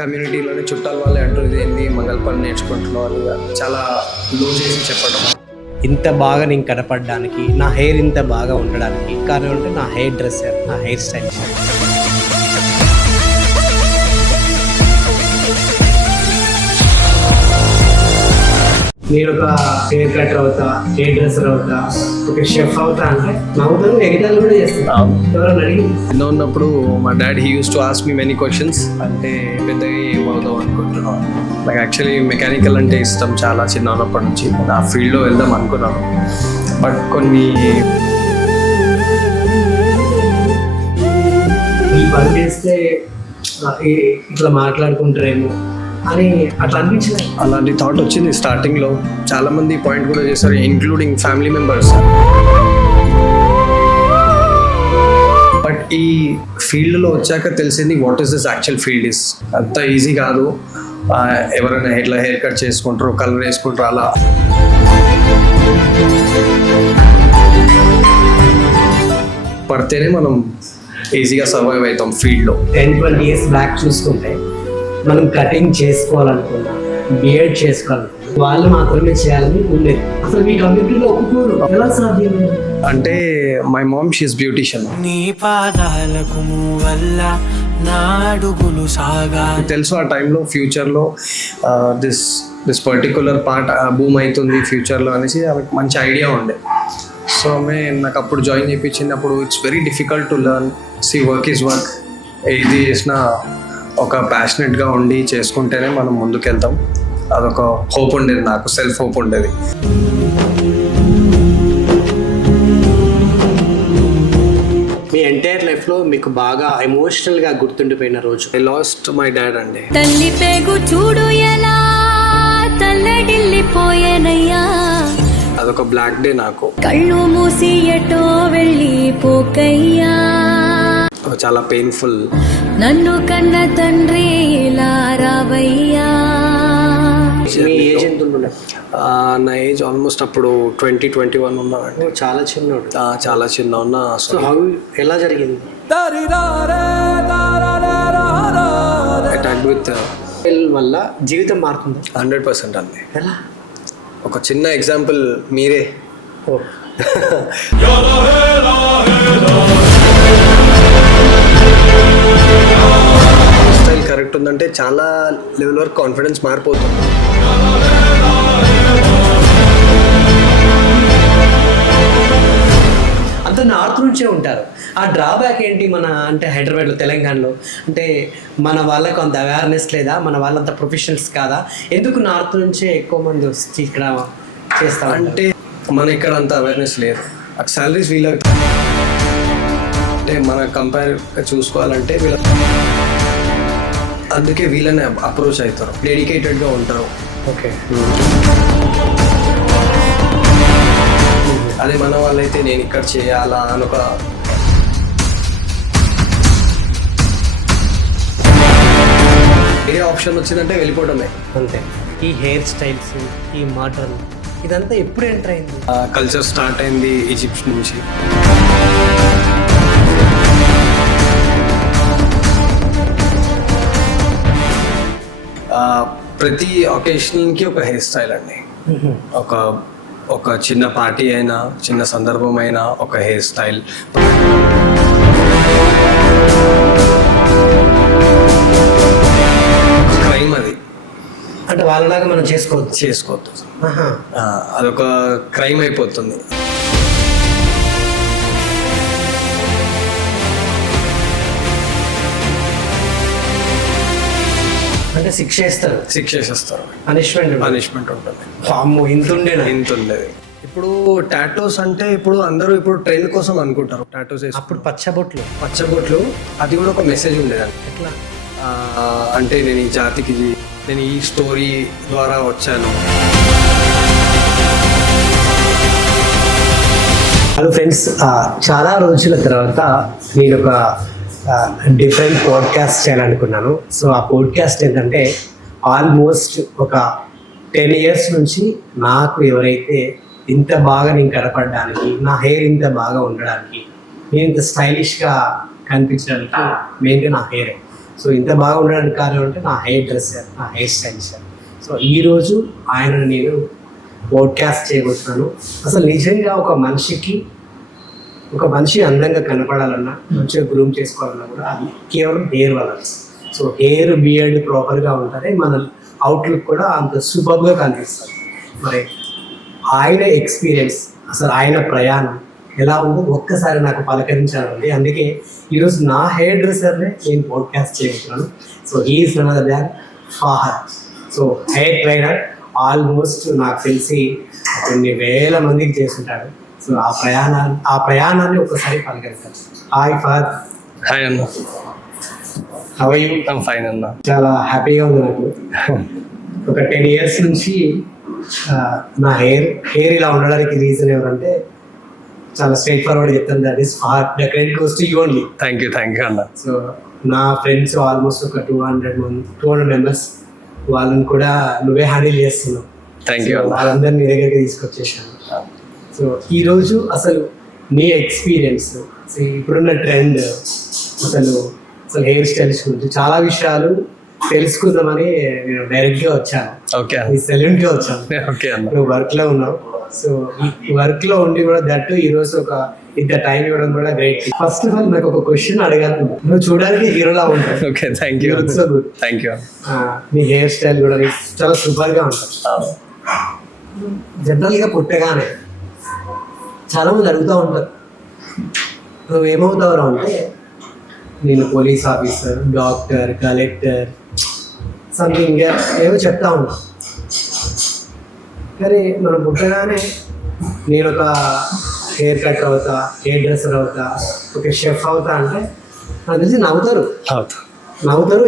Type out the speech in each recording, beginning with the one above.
కమ్యూనిటీలోనే చుట్టాల వాళ్ళే అంటారు ఇది ఏంది మంగళ పని నేర్చుకుంటున్న వాళ్ళు చాలా లో చేసి చెప్పడం. ఇంత బాగా నేను కనపడడానికి, నా హెయిర్ ఇంత బాగా ఉండడానికి కారణం అంటే నా హెయిర్ డ్రెస్సర్, నా హెయిర్ స్టైల్. నేను ఒక హెయిర్ కటర్ అవుతా, హెయిర్ డ్రెస్సర్ అవుతా, ఒక షెఫ్ అవుతా అంటే నవ్వుతాను, ఎగితాలు కూడా చేస్తాను. ఎవరైనా అడిగి చిన్న ఉన్నప్పుడు మా daddy he use to ask me many questions. అంటే పెద్దగా ఏమవుదాం అనుకుంటున్నాను. నాకు యాక్చువల్లీ మెకానికల్ అంటే ఇష్టం చాలా చిన్న ఉన్నప్పటి నుంచి. ఆ ఫీల్డ్లో వెళ్దాం అనుకున్నాను. బట్ కొన్ని ఈ పని చేస్తే ఇట్లా మాట్లాడుకుంటారేమో అని అట్లా అనిపించింది. అలాంటి థాట్ వచ్చింది స్టార్టింగ్లో. చాలామంది పాయింట్ కూడా చేశారు, ఇంక్లూడింగ్ ఫ్యామిలీ మెంబర్స్. బట్ ఈ ఫీల్డ్లో వచ్చాక తెలిసింది what is this actual field is. అంత ఈజీ కాదు. ఎవరైనా ఇట్లా హెయిర్ కట్ చేసుకుంటారు, కలర్ వేసుకుంటారు, అలా పడితేనే మనం ఈజీగా సర్వైవ్ అవుతాం ఫీల్డ్లో. 10-20 years బ్యాక్ చూసుకుంటే మనం కటింగ్ చేసుకోవాలనుకున్నా, బియర్డ్ చేసుకోవాలనుకున్నా వాళ్ళు మాత్రమే చేయాలని ఉండేది. అసలు మీ కమ్యూనిటీలో ఒప్పుకోరు, ఎలా సాధ్యం? అంటే మై మామ్ షీస్ బ్యూటిషియన్. నీ పాదాలకు వల్ల నా అడుగులు సాగా తెలుసు ఆ టైంలో ఫ్యూచర్లో దిస్ పర్టికులర్ పార్ట్ బూమ్ అవుతుంది ఫ్యూచర్లో అనేసి ఆమెకు మంచి ఐడియా ఉండే. సో ఆమె నాకు అప్పుడు జాయిన్ చేయించినప్పుడు it's very difficult to learn. See work is work. ఏది చేసినా ఒక ప్యాషనెట్గా ఉండి చేసుకుంటేనే మనం ముందుకెళ్తాం. అదొక హోప్ ఉండేది, నాకు సెల్ఫ్ హోప్ ఉండేది. మీ ఎంటైర్ లైఫ్లో మీకు బాగా ఎమోషనల్గా గుర్తుండిపోయిన రోజు? ఐ లాస్ట్ మై డాడ్ అండి. తల్లి పేగు చూడు ఎలా తల్లడిల్లిపోయేనయ్యా. అదొక బ్లాక్ డే నాకు. కళ్ళు మూసి ఎటో వెళ్ళిపోకయ్యా. చాలా పెయిన్ఫుల్. నన్ను కన్న తండ్రి ఇలా రావయ్యా. మీ ఏజ్ ఎంత ఉండే? నా ఏజ్ ఆల్మోస్ట్ అప్పుడు 20-21 ఉన్నానండి. చాలా చిన్నోడు. చాలా చిన్న ఉన్నా. సో హౌ ఎలా జరిగింది? అటాక్ విత్ వల్ల జీవితం మారుతుంది 100% అండి. ఎలా? ఒక చిన్న ఎగ్జాంపుల్ మీరే. ఓ స్టైల్ కరెక్ట్ ఉందంటే చాలా లెవెల్ వరకు కాన్ఫిడెన్స్ మారిపోతుంది. అంత నార్త్ నుంచే ఉంటారు. ఆ డ్రాబ్యాక్ ఏంటి? మన అంటే హైదరాబాద్లో, తెలంగాణలో అంటే మన వాళ్ళకు అంత అవేర్నెస్ లేదా? మన వాళ్ళంత ప్రొఫెషనల్స్ కాదా? ఎందుకు నార్త్ నుంచే ఎక్కువ మంది వచ్చి ఇక్కడ చేస్తారు? అంటే మన ఇక్కడ అంత అవేర్నెస్ లేదు. సాలరీస్ వీళ్ళ అంటే మన కంపేర్ చూసుకోవాలంటే వీళ్ళ, అందుకే వీళ్ళని అప్రోచ్ అవుతారు, డెడికేటెడ్గా ఉంటారు. ఓకే. అదే మన వాళ్ళైతే నేను ఇక్కడ చేయాలా అని ఒక ఏ ఆప్షన్ వచ్చిందంటే వెళ్ళిపోవడమే అంతే. ఈ హెయిర్ స్టైల్స్, ఈ మోడర్న్ ఇదంతా ఎప్పుడు ఎంటర్ అయింది? కల్చర్ స్టార్ట్ అయింది ఈజిప్ట్ నుంచి. ప్రతి ఒకేషన్కి ఒక హెయిర్ స్టైల్ అండి. ఒక చిన్న పార్టీ అయినా, చిన్న సందర్భం అయినా ఒక హెయిర్ స్టైల్. క్రైమ్ అది. అంటే వాళ్ళలాగా మనం చేసుకోవద్దు. అదొక క్రైమ్ అయిపోతుంది. అంటే శిక్ష వేసేస్తారు. పనిష్మెంట్ ఉంటుంది. అమ్మో, ఇంత ఉండేది. ఇప్పుడు టాటోస్ అంటే ఇప్పుడు ట్రెండ్ కోసం అనుకుంటారు టాటోస్. అప్పుడు పచ్చబొట్లు అది కూడా ఒక మెసేజ్ ఉండేదండి. ఎట్లా అంటే నేను ఈ జాతికి, నేను ఈ స్టోరీ ద్వారా వచ్చాను. హలో ఫ్రెండ్స్, చాలా రోజుల తర్వాత నేను ఒక డిఫరెంట్ పాడ్కాస్ట్ చేయాలనుకున్నాను. సో ఆ పాడ్కాస్ట్ ఏంటంటే, ఆల్మోస్ట్ ఒక 10 years నుంచి నాకు ఎవరైతే ఇంత బాగా నేను కనపడడానికి, నా హెయిర్ ఇంత బాగా ఉండడానికి, నేను ఇంత స్టైలిష్గా కనిపించడానికి మెయిన్గా నా హెయిర్. సో ఇంత బాగా ఉండడానికి కారణం అంటే నా హెయిర్ డ్రెస్సర్, నా హెయిర్ స్టైలిషర్. సో ఈరోజు ఆయన నేను పోడ్కాస్ట్ చేయబోతున్నాను. అసలు నిజంగా ఒక మనిషి అందంగా కనపడాలన్నా, మంచిగా గ్రూమ్ చేసుకోవాలన్నా కూడా అది కేవలం హెయిర్ వల్ల. సో హెయిర్ బియర్డ్ ప్రాపర్గా ఉంటేనే మన అవుట్లుక్ కూడా అంత సూపర్గా కనిపిస్తుంది. మరి ఆయన ఎక్స్పీరియన్స్, అసలు ఆయన ప్రయాణం ఎలా ఉందో ఒక్కసారి నాకు పలకరించాలండి. అందుకే ఈరోజు నా హెయిర్ డ్రెస్సర్నే నేను పోడ్కాస్ట్ చేయబోతున్నాను. So is none other than Fahad. So hair trainer, almost నాకు తెలిసి కొన్ని వేల మందికి చేస్తుంటాడు. సో ఆ ప్రయాణాన్ని ఒకసారి పలకరిస్తాను. హాయ్ ఫహద్. హాయ్ అన్న. How are you? I'm fine అన్న. చాలా హ్యాపీగా ఉంది నాకు. ఒక 10 years నుంచి నా హెయిర్ ఇలా ఉండడానికి రీజన్ ఎవరంటే, చాలా స్ట్రైట్ ఫార్వర్డ్ చెప్తాను, that is Fahad. The credit goes to you only. Thank you అన్న. సో నా ఫ్రెండ్స్ ఆల్మోస్ట్ ఒక 200 మెంబర్స్, వాళ్ళని కూడా నువ్వే హ్యాండిల్ చేస్తున్నావు. Thank you. వాళ్ళందరినీ నీ దగ్గరికి తీసుకొచ్చేసాను. సో ఈరోజు అసలు నీ ఎక్స్పీరియన్స్, ఇప్పుడున్న ట్రెండ్, అసలు హెయిర్ స్టైల్స్ గురించి చాలా విషయాలు తెలుసుకుందామని నేను డైరెక్ట్గా వచ్చాను. ఓకే. నీ సెలూన్కి వచ్చాను. ఓకే అన్న. నువ్వు వర్క్లో ఉన్నావు. సో ఈ వర్క్లో ఉండి కూడా దట్టు ఈరోజు ఇంత టైం ఇవ్వడం కూడా గ్రేట్. ఫస్ట్ ఆఫ్ ఆల్ నాకు ఒక క్వశ్చన్ అడగాలి. నువ్వు చూడడానికి హీరోలా ఉంటావు. Okay, thank you. So good. Thank you. నీ హెయిర్ స్టైల్ కూడా చాలా సూపర్గా ఉంటుంది. జనరల్గా పుట్టగానే చాలామంది అడుగుతూ ఉంటారు, నువ్వేమవుతావు అంటే, నేను police officer, doctor, collector, something ఏవో చెప్తా ఉన్నా. కానీ మనం పుట్టగానే నేను ఒక హెయిర్ కట్ అవుతా, హెయిర్ డ్రెస్సర్ అవుతా, ఒక షెఫ్ అవుతా అంటే నాకు తెలిసి నవ్వుతారు,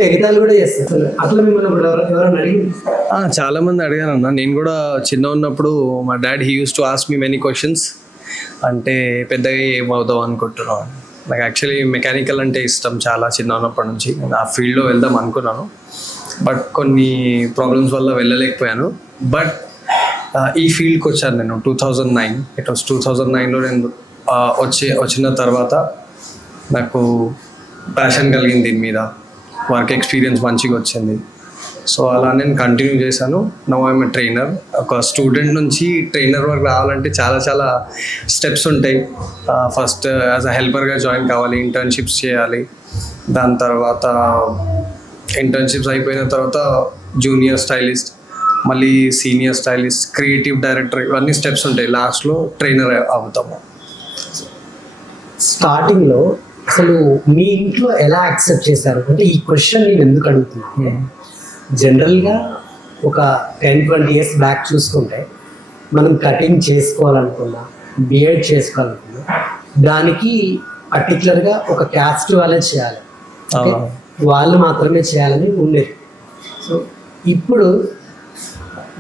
ఎగతాలు కూడా చేస్తారు. అట్లా మిమ్మల్ని ఎవరైనా అడిగింది? చాలా మంది అడిగానన్న. నేను కూడా చిన్న ఉన్నప్పుడు మా dad he use to ask me many questions. అంటే పెద్దగా ఏమవుతావు అనుకుంటున్నావు. నాకు యాక్చువల్లీ మెకానికల్ అంటే ఇష్టం చాలా చిన్న ఉన్నప్పటి నుంచి. నేను ఆ ఫీల్డ్లో వెళ్దాం అనుకున్నాను, బట్ కొన్ని ప్రాబ్లమ్స్ వల్ల వెళ్ళలేకపోయాను. బట్ ఈ ఫీల్డ్కి వచ్చాను నేను 2009. ఇట్ వాస్ 2009లో నేను వచ్చిన తర్వాత నాకు ప్యాషన్ కలిగింది దీని మీద. వర్క్ ఎక్స్పీరియన్స్ మంచిగా వచ్చింది. సో అలా నేను కంటిన్యూ చేశాను. Now I'm a trainer. ఒక స్టూడెంట్ నుంచి ట్రైనర్ వరకు రావాలంటే చాలా స్టెప్స్ ఉంటాయి. ఫస్ట్ యాజ్ అ హెల్పర్గా జాయిన్ కావాలి, ఇంటర్న్షిప్స్ చేయాలి. దాని తర్వాత ఇంటర్న్షిప్స్ అయిపోయిన తర్వాత జూనియర్ స్టైలిస్ట్, మళ్ళీ సీనియర్ స్టైలిస్ట్, క్రియేటివ్ డైరెక్టర్, ఇవన్నీ స్టెప్స్ ఉంటాయి. లాస్ట్లో ట్రైనర్ అవుతాము. స్టార్టింగ్లో అసలు మీ ఇంట్లో ఎలా యాక్సెప్ట్ చేశారు అంటే, ఈ క్వశ్చన్ నేను ఎందుకు అడుగుతున్నాను, జనరల్గా ఒక 10-20 years బ్యాక్ చూసుకుంటే మనం కటింగ్ చేసుకోవాలనుకున్నా, బియర్డ్ చేసుకోవాలనుకున్నా, దానికి పర్టికులర్గా ఒక క్యాస్ట్ వాళ్ళే చేయాలి, వాళ్ళు మాత్రమే చేయాలని ఉండేది. సో ఇప్పుడు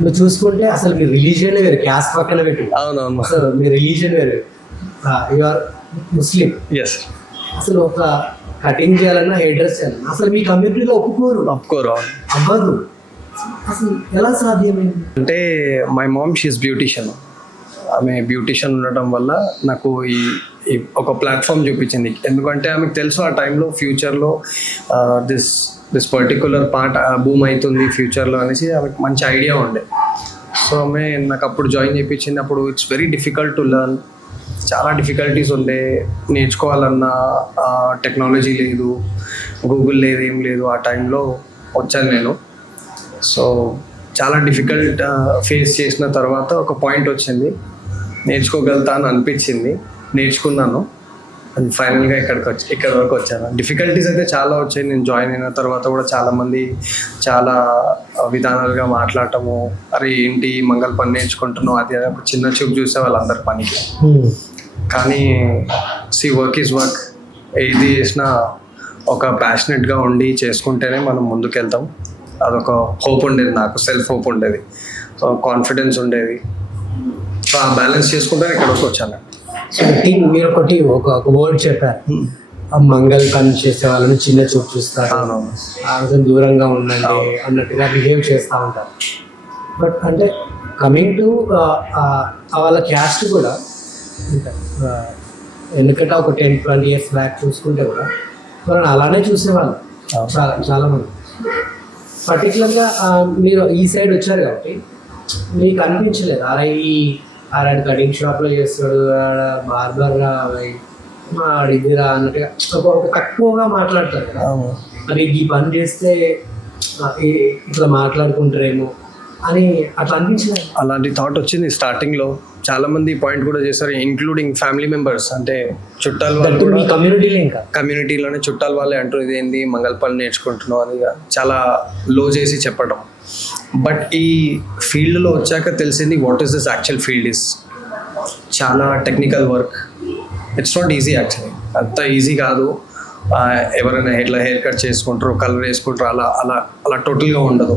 నువ్వు చూసుకుంటే అసలు మీ రిలీజియన్ వేరు, క్యాస్ట్ పక్కన పెట్టి. అవునవును. సో మీ రిలీజియన్ వేరు, యూఆర్ ముస్లిం. ఎస్. అసలు ఒక కటింగ్ చేయాలన్నా, హెయిర్ డ్రెస్ చేయాలన్నా అసలు మీ కమ్యూనిటీలో ఒప్పుకోరు. అవ్వదు. అసలు ఎలా సాధ్యమైంది అంటే మై మామ్ షీస్ బ్యూటిషియన్. ఆమె బ్యూటిషియన్ ఉండటం వల్ల నాకు ఈ ఒక ప్లాట్ఫామ్ చూపించింది. ఎందుకంటే ఆమెకు తెలుసు ఆ టైంలో ఫ్యూచర్లో దిస్ పర్టికులర్ పార్ట్ బూమ్ అవుతుంది ఫ్యూచర్లో అనేసి ఆమెకు మంచి ఐడియా ఉండే. సో ఆమె నాకు అప్పుడు జాయిన్ చేయించింది. అప్పుడు it's very difficult to learn. చాలా డిఫికల్టీస్ ఉండే. నేర్చుకోవాలన్నా టెక్నాలజీ లేదు, గూగుల్ లేదు, ఏం లేదు. ఆ టైంలో వచ్చాను నేను. సో చాలా డిఫికల్ట్ ఫేస్ చేసిన తర్వాత ఒక పాయింట్ వచ్చింది, నేర్చుకోగలుగుతా అని అనిపించింది. నేర్చుకున్నాను అండ్ ఫైనల్గా ఇక్కడ వరకు వచ్చాను. డిఫికల్టీస్ అయితే చాలా వచ్చాయి. నేను జాయిన్ అయిన తర్వాత కూడా చాలామంది చాలా విధానాలుగా మాట్లాడటము, అరే ఏంటి మంగళ పని నేర్చుకుంటున్నావు అది చిన్న చూపు చూసే వాళ్ళందరి పనికి. కానీ వర్క్ ఈజ్ వర్క్. ఏది చేసినా ఒక ప్యాషనెట్గా ఉండి చేసుకుంటేనే మనం ముందుకు వెళ్తాం. అదొక హోప్ ఉండేది నాకు, సెల్ఫ్ హోప్ ఉండేది, సో కాన్ఫిడెన్స్ ఉండేది. సో ఆ బ్యాలెన్స్ చేసుకుంటే ఇక్కడికి వచ్చాను. సో మీరు ఒక వర్డ్ చెప్పారు, ఆ మంగళ పని చేసే వాళ్ళని చిన్న చూపు చూస్తారు, కొంచెం దూరంగా ఉండండి అన్నట్టుగా బిహేవ్ చేస్తూ ఉంటారు. బట్ అంటే కమింగ్ టు వాళ్ళ క్యాస్ట్ కూడా, ఎందుకంటే ఒక 10-20 years బ్యాక్ చూసుకుంటే కూడా వాళ్ళని అలానే చూసేవాళ్ళు. చాలా చాలా మంది పర్టికులర్గా మీరు ఈ సైడ్ వచ్చారు కాబట్టి మీకు అనిపించలేదు ఆడ కటింగ్ షాప్లో చేస్తాడు ఆడ బార్బర్ ఆడిద్దిరా అన్నట్టుగా ఒక తక్కువగా మాట్లాడతారు కదా, మరి ఈ పని చేస్తే ఇట్లా మాట్లాడుకుంటారేమో అని అట్లా అనిపించలేదు? అలాంటి థాట్ వచ్చింది స్టార్టింగ్లో. చాలా మంది పాయింట్ కూడా చేశారు, ఇంక్లూడింగ్ ఫ్యామిలీ మెంబర్స్, అంటే చుట్టాల వాళ్ళు కూడా కమ్యూనిటీలో ఇంకా కమ్యూనిటీలోనే చుట్టాల వాళ్ళే అంటారు ఇదేంది మంగళ పని నేర్చుకుంటున్నావు అని చాలా లో చేసి చెప్పడం. బట్ ఈ ఫీల్డ్లో వచ్చాక తెలిసింది what is this actual field is. చాలా technical work, it's not easy actually, అంత ఈజీ కాదు. ఎవరైనా ఇట్లా హెయిర్ కట్ చేసుకుంటారు, కలర్ వేసుకుంటారు, అలా అలా అలా టోటల్గా ఉండదు.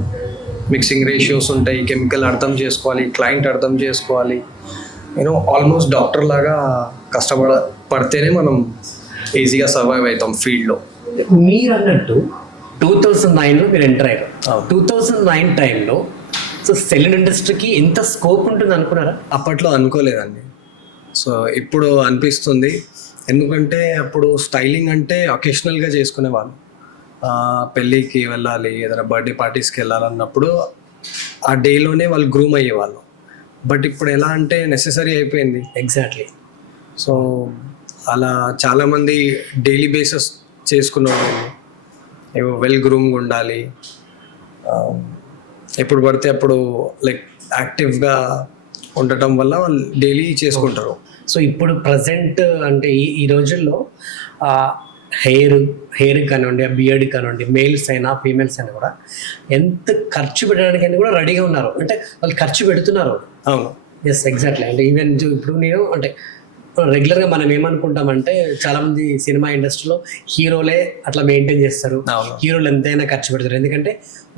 మిక్సింగ్ రేషియోస్ ఉంటాయి, కెమికల్ అర్థం చేసుకోవాలి, క్లయింట్ అర్థం చేసుకోవాలి. ఆల్మోస్ట్ డాక్టర్ లాగా పడితేనే మనం ఈజీగా సర్వైవ్ అవుతాం ఫీల్డ్లో. మీరు అన్నట్టు 2009లో మీరు ఎంటర్ అయ్యారు. 2009 టైంలో సో సెలూన్ ఇండస్ట్రీకి ఎంత స్కోప్ ఉంటుంది అనుకున్నారా? అప్పట్లో అనుకోలేదండి. సో ఇప్పుడు అనిపిస్తుంది, ఎందుకంటే అప్పుడు స్టైలింగ్ అంటే అకేషనల్గా చేసుకునేవాళ్ళు. పెళ్ళికి వెళ్ళాలి, ఏదైనా బర్త్డే పార్టీస్కి వెళ్ళాలన్నప్పుడు ఆ డేలోనే వాళ్ళు గ్రూమ్ అయ్యేవాళ్ళు. బట్ ఇప్పుడు ఎలా అంటే నెసెసరీ అయిపోయింది. ఎగ్జాక్ట్లీ. సో అలా చాలామంది డైలీ బేసిస్ చేసుకునేవాళ్ళు, ఏవో వెల్ గ్రూమ్గా ఉండాలి, ఎప్పుడు పడితే అప్పుడు లైక్ యాక్టివ్గా ఉండటం వల్ల వాళ్ళు డైలీ చేసుకుంటారు. సో ఇప్పుడు ప్రజెంట్ అంటే ఈ రోజుల్లో హెయిర్ కానివ్వండి, బియర్డ్ కానివ్వండి, మేల్స్ అయినా ఫీమేల్స్ అయినా కూడా ఎంత ఖర్చు పెట్టడానికైనా కూడా రెడీగా ఉన్నారు, అంటే వాళ్ళు ఖర్చు పెడుతున్నారు. అవును, ఎస్ ఎగ్జాక్ట్లీ. అంటే ఈవెన్ ఇప్పుడు నేను అంటే రెగ్యులర్గా మనం ఏమనుకుంటామంటే చాలామంది సినిమా ఇండస్ట్రీలో హీరోలే అట్లా మెయింటైన్ చేస్తారు, హీరోలు ఎంతైనా ఖర్చు పెడతారు, ఎందుకంటే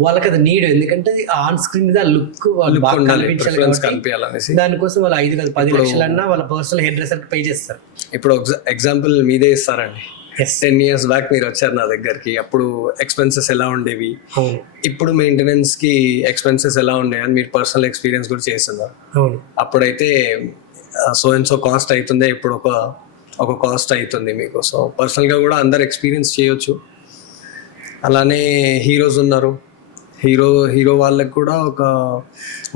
వాళ్ళకి అది నీడ్, ఎందుకంటే ఆన్ స్క్రీన్ మీద లుక్ వాళ్ళు బాగా కనిపించాలి, దానికోసం వాళ్ళు 5-10 లక్షలన్నా వాళ్ళ పర్సనల్ హెయిర్ డ్రెస్సర్కి పే చేస్తారు. ఇప్పుడు ఎగ్జాంపుల్ మీదే ఇస్తారండి. 10 years బ్యాక్ మీరు వచ్చారు నా దగ్గరికి, అప్పుడు ఎక్స్పెన్సెస్ ఎలా ఉండేవి, ఇప్పుడు మెయింటెనెన్స్కి ఎక్స్పెన్సెస్ ఎలా ఉండేవి అని మీరు పర్సనల్ ఎక్స్పీరియన్స్ కూడా చేస్తున్నారు. అప్పుడైతే సో అండ్ సో కాస్ట్ అవుతుంది, ఇప్పుడు ఒక కాస్ట్ అవుతుంది మీకు. సో పర్సనల్గా కూడా అందరు ఎక్స్పీరియన్స్ చేయొచ్చు. అలానే హీరోస్ ఉన్నారు, హీరో వాళ్ళకి కూడా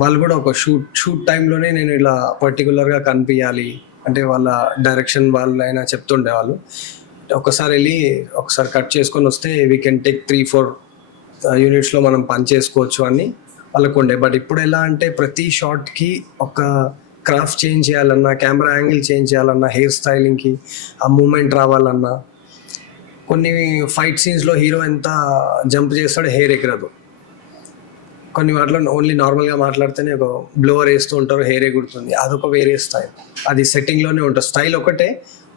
వాళ్ళు కూడా ఒక షూట్ టైంలోనే నేను ఇలా పర్టికులర్గా కనిపించాలి అంటే వాళ్ళ డైరెక్షన్ వాళ్ళు అయినా చెప్తుండే వాళ్ళు, ఒకసారి వెళ్ళి ఒకసారి కట్ చేసుకొని వస్తే వీ కెన్ టేక్ 3-4 యూనిట్స్లో మనం పని చేసుకోవచ్చు అని వాళ్ళకు ఉండే. బట్ ఇప్పుడు ఎలా అంటే ప్రతి షాట్కి ఒక క్రాఫ్ట్ చేంజ్ చేయాలన్నా, కెమెరా యాంగిల్ చేంజ్ చేయాలన్నా, హెయిర్ స్టైలింగ్కి ఆ మూమెంట్ రావాలన్నా, కొన్ని ఫైట్ సీన్స్లో హీరో ఎంత జంప్ చేస్తాడో హెయిర్ ఎగరదు, కొన్ని వాటిలో ఓన్లీ నార్మల్గా మాట్లాడితేనే ఒక బ్లోవర్ వేస్తూ ఉంటారు, హెయిర్ ఎగురుతుంది, అదొక వేరే స్టైల్. అది సెట్టింగ్లోనే ఉంటుంది, స్టైల్ ఒకటే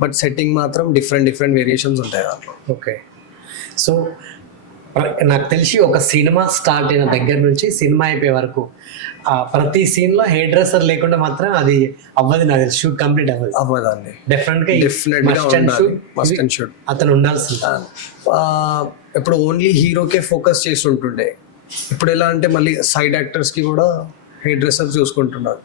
బట్ సెట్టింగ్ మాత్రం డిఫరెంట్ వేరియేషన్స్ ఉంటాయి దాంట్లో. ఓకే. సో నాకు తెలిసి ఒక సినిమా స్టార్ట్ అయిన దగ్గర నుంచి సినిమా అయిపోయే వరకు ప్రతి సీన్లో హెయిర్ డ్రెస్సర్ లేకుండా మాత్రం అది అవ్వదు, నాకు తెలిసి షూట్ కంప్లీట్ అవ్వదండి. డెఫినెట్గా అతను ఉండాల్సింది. ఇప్పుడు ఓన్లీ హీరోకే ఫోకస్ చేసి ఉంటుండే, ఇప్పుడు ఎలా అంటే మళ్ళీ సైడ్ యాక్టర్స్కి కూడా హెయిర్ డ్రెస్సర్ చూసుకుంటున్నారు.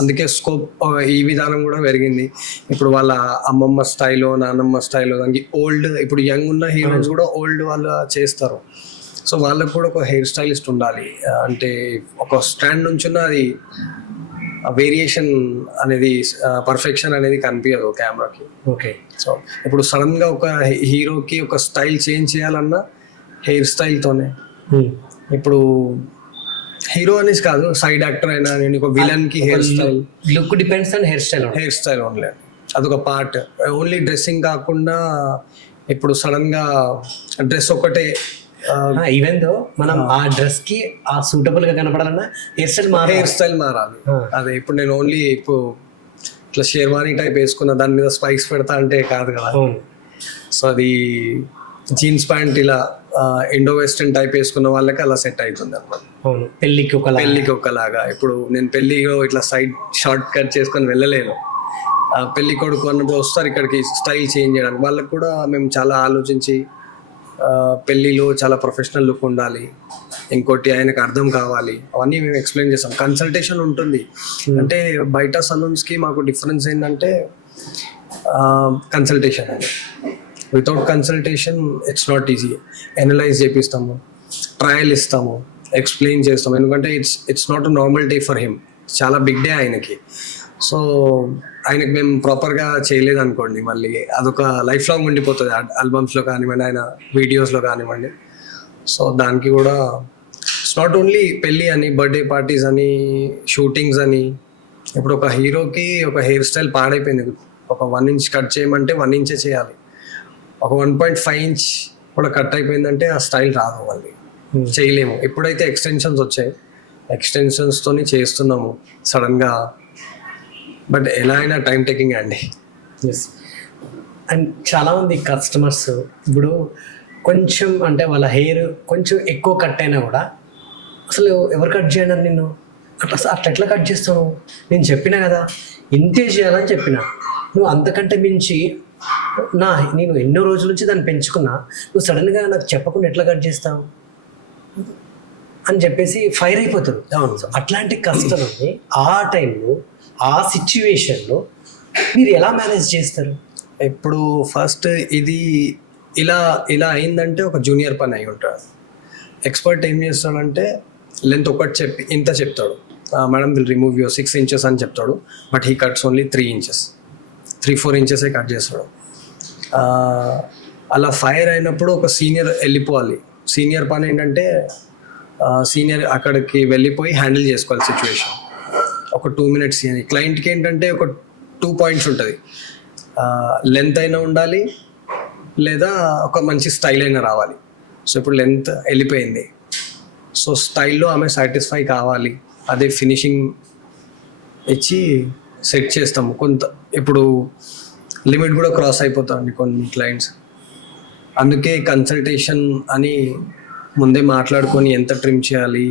అందుకే స్కోప్ ఈ విధానం కూడా పెరిగింది. ఇప్పుడు వాళ్ళ అమ్మమ్మ స్టైలో, నాన్నమ్మ స్టైలో, దానికి ఓల్డ్, ఇప్పుడు యంగ్ ఉన్న హీరోయిన్స్ కూడా ఓల్డ్ వాళ్ళు చేస్తారు. సో వాళ్ళకు కూడా ఒక హెయిర్ స్టైలిస్ట్ ఉండాలి, అంటే ఒక స్టాండ్ నుంచి ఉన్న అది వేరియేషన్ అనేది, పర్ఫెక్షన్ అనేది కనిపించదు కెమెరాకి. ఓకే. సో ఇప్పుడు సడన్గా ఒక హీరోకి ఒక స్టైల్ చేంజ్ చేయాలన్నా హెయిర్ స్టైల్తోనే. ఇప్పుడు హీరో అనేసి కాదు, సైడ్ యాక్టర్ అయినా, నేను ఒక విలన్ కి hair style look depends on hair style only, అదొక పార్ట్. ఓన్లీ డ్రెస్సింగ్ కాకుండా ఇప్పుడు సడన్ గా డ్రెస్ ఒకటే, ఈవెన్ దో మనం ఆ డ్రెస్ కి ఆ సూటబుల్ గా కనపడాలన్నా హెయిర్ స్టైల్ మారాలి. అదే ఇప్పుడు నేను ఓన్లీ ఇప్పుడు ఇట్లా షేర్వానీ టైప్ వేసుకున్న దాని మీద స్పైక్స్ పెడతా అంటే కాదు కదా. సో అది జీన్స్ ప్యాంట్ ఇలా ఇండో వెస్టర్న్ టైప్ వేసుకున్న వాళ్ళకి అలా సెట్ అవుతుంది అన్నమాట. పెళ్ళికి ఒకలాగా. ఇప్పుడు నేను పెళ్ళిలో ఇట్లా సైడ్ షార్ట్ కట్ చేసుకొని వెళ్ళలేను, పెళ్ళి కొడుకు అన్నప్పుడు వస్తారు ఇక్కడికి స్టైల్ చేంజ్ చేయడానికి. వాళ్ళకి కూడా మేము చాలా ఆలోచించి, పెళ్ళిలో చాలా ప్రొఫెషనల్ లుక్ ఉండాలి, ఇంకోటి ఆయనకు అర్థం కావాలి, అవన్నీ మేము ఎక్స్ప్లెయిన్ చేస్తాం. కన్సల్టేషన్ ఉంటుంది. అంటే బయట సలూన్స్కి మాకు డిఫరెన్స్ ఏంటంటే కన్సల్టేషన్ అండి. Without consultation it's not easy. Analyse చేపిస్తాము, ట్రయల్ ఇస్తాము, ఎక్స్ప్లెయిన్ చేస్తాము. ఎందుకంటే it's not a normal day for him, చాలా బిగ్ డే ఆయనకి. సో ఆయనకి మేము ప్రాపర్గా చేయలేదు అనుకోండి, మళ్ళీ అదొక లైఫ్ లాంగ్ ఉండిపోతుంది ఆల్బమ్స్లో కానివ్వండి, ఆయన వీడియోస్లో కానివ్వండి. సో దానికి కూడా ఇట్స్ నాట్ ఓన్లీ పెళ్ళి అని, బర్త్డే పార్టీస్ అని, షూటింగ్స్ అని. ఇప్పుడు ఒక హీరోకి ఒక హెయిర్ స్టైల్ పాడైపోయింది, ఒక 1 ఇంచ్ కట్ చేయమంటే 1 ఇంచే చేయాలి. ఒక 1.5 ఇంచ్ కూడా కట్ అయిపోయిందంటే ఆ స్టైల్ రాదు, మళ్ళీ చేయలేము. ఎప్పుడైతే ఎక్స్టెన్షన్స్ వచ్చాయి, ఎక్స్టెన్షన్స్తోని చేస్తున్నాము సడన్గా. బట్ ఎలా అయినా టైం టేకింగ్ అండి. ఎస్. అండ్ చాలామంది కస్టమర్స్ ఇప్పుడు కొంచెం అంటే వాళ్ళ హెయిర్ కొంచెం ఎక్కువ కట్ అయినా కూడా అసలు ఎవరు కట్ చేయన్నారు నిన్ను, అట్లా ఎట్లా కట్ చేస్తావు, నేను చెప్పినా కదా ఇంతే చేయాలని చెప్పిన, నువ్వు అంతకంటే మించి నేను ఎన్నో రోజుల నుంచి దాన్ని పెంచుకున్నా, నువ్వు సడన్గా నాకు చెప్పకుండా ఎట్లా కట్ చేస్తావు అని చెప్పేసి ఫైర్ అయిపోతారు. అవును. సో అట్లాంటి కస్టమర్ని ఆ టైంలో ఆ సిచ్యువేషన్లో మీరు ఎలా మేనేజ్ చేస్తారు? ఇప్పుడు ఫస్ట్ ఇది ఇలా అయిందంటే ఒక జూనియర్ పని అయి ఉంటాడు. ఎక్స్పర్ట్ ఏం చేస్తాడంటే లెంత్ ఒకటి చెప్పి ఇంత చెప్తాడు, madam will remove your 6 inches అని చెప్తాడు. But he cuts only 3 inches, 3-4 ఇంచెసే కట్ చేస్తాడు. అలా ఫైర్ అయినప్పుడు ఒక సీనియర్ వెళ్ళిపోవాలి. సీనియర్ పని ఏంటంటే సీనియర్ అక్కడికి వెళ్ళిపోయి హ్యాండిల్ చేసుకోవాలి సిచ్యువేషన్. ఒక 2 మినిట్స్. క్లయింట్కి ఏంటంటే ఒక 2 పాయింట్స్ ఉంటుంది, లెంత్ అయినా ఉండాలి లేదా ఒక మంచి స్టైల్ అయినా రావాలి. సో ఇప్పుడు లెంత్ వెళ్ళిపోయింది, సో స్టైల్లో ఆమె సాటిస్ఫై కావాలి, అదే ఫినిషింగ్ ఇచ్చి సెట్ చేస్తాము. ఇప్పుడు లిమిట్ కూడా క్రాస్ అయిపోతుంది కొన్ని క్లయింట్స్. అందుకే కన్సల్టేషన్ అని ముందే మాట్లాడుకొని ఎంత ట్రిమ్ చేయాలి,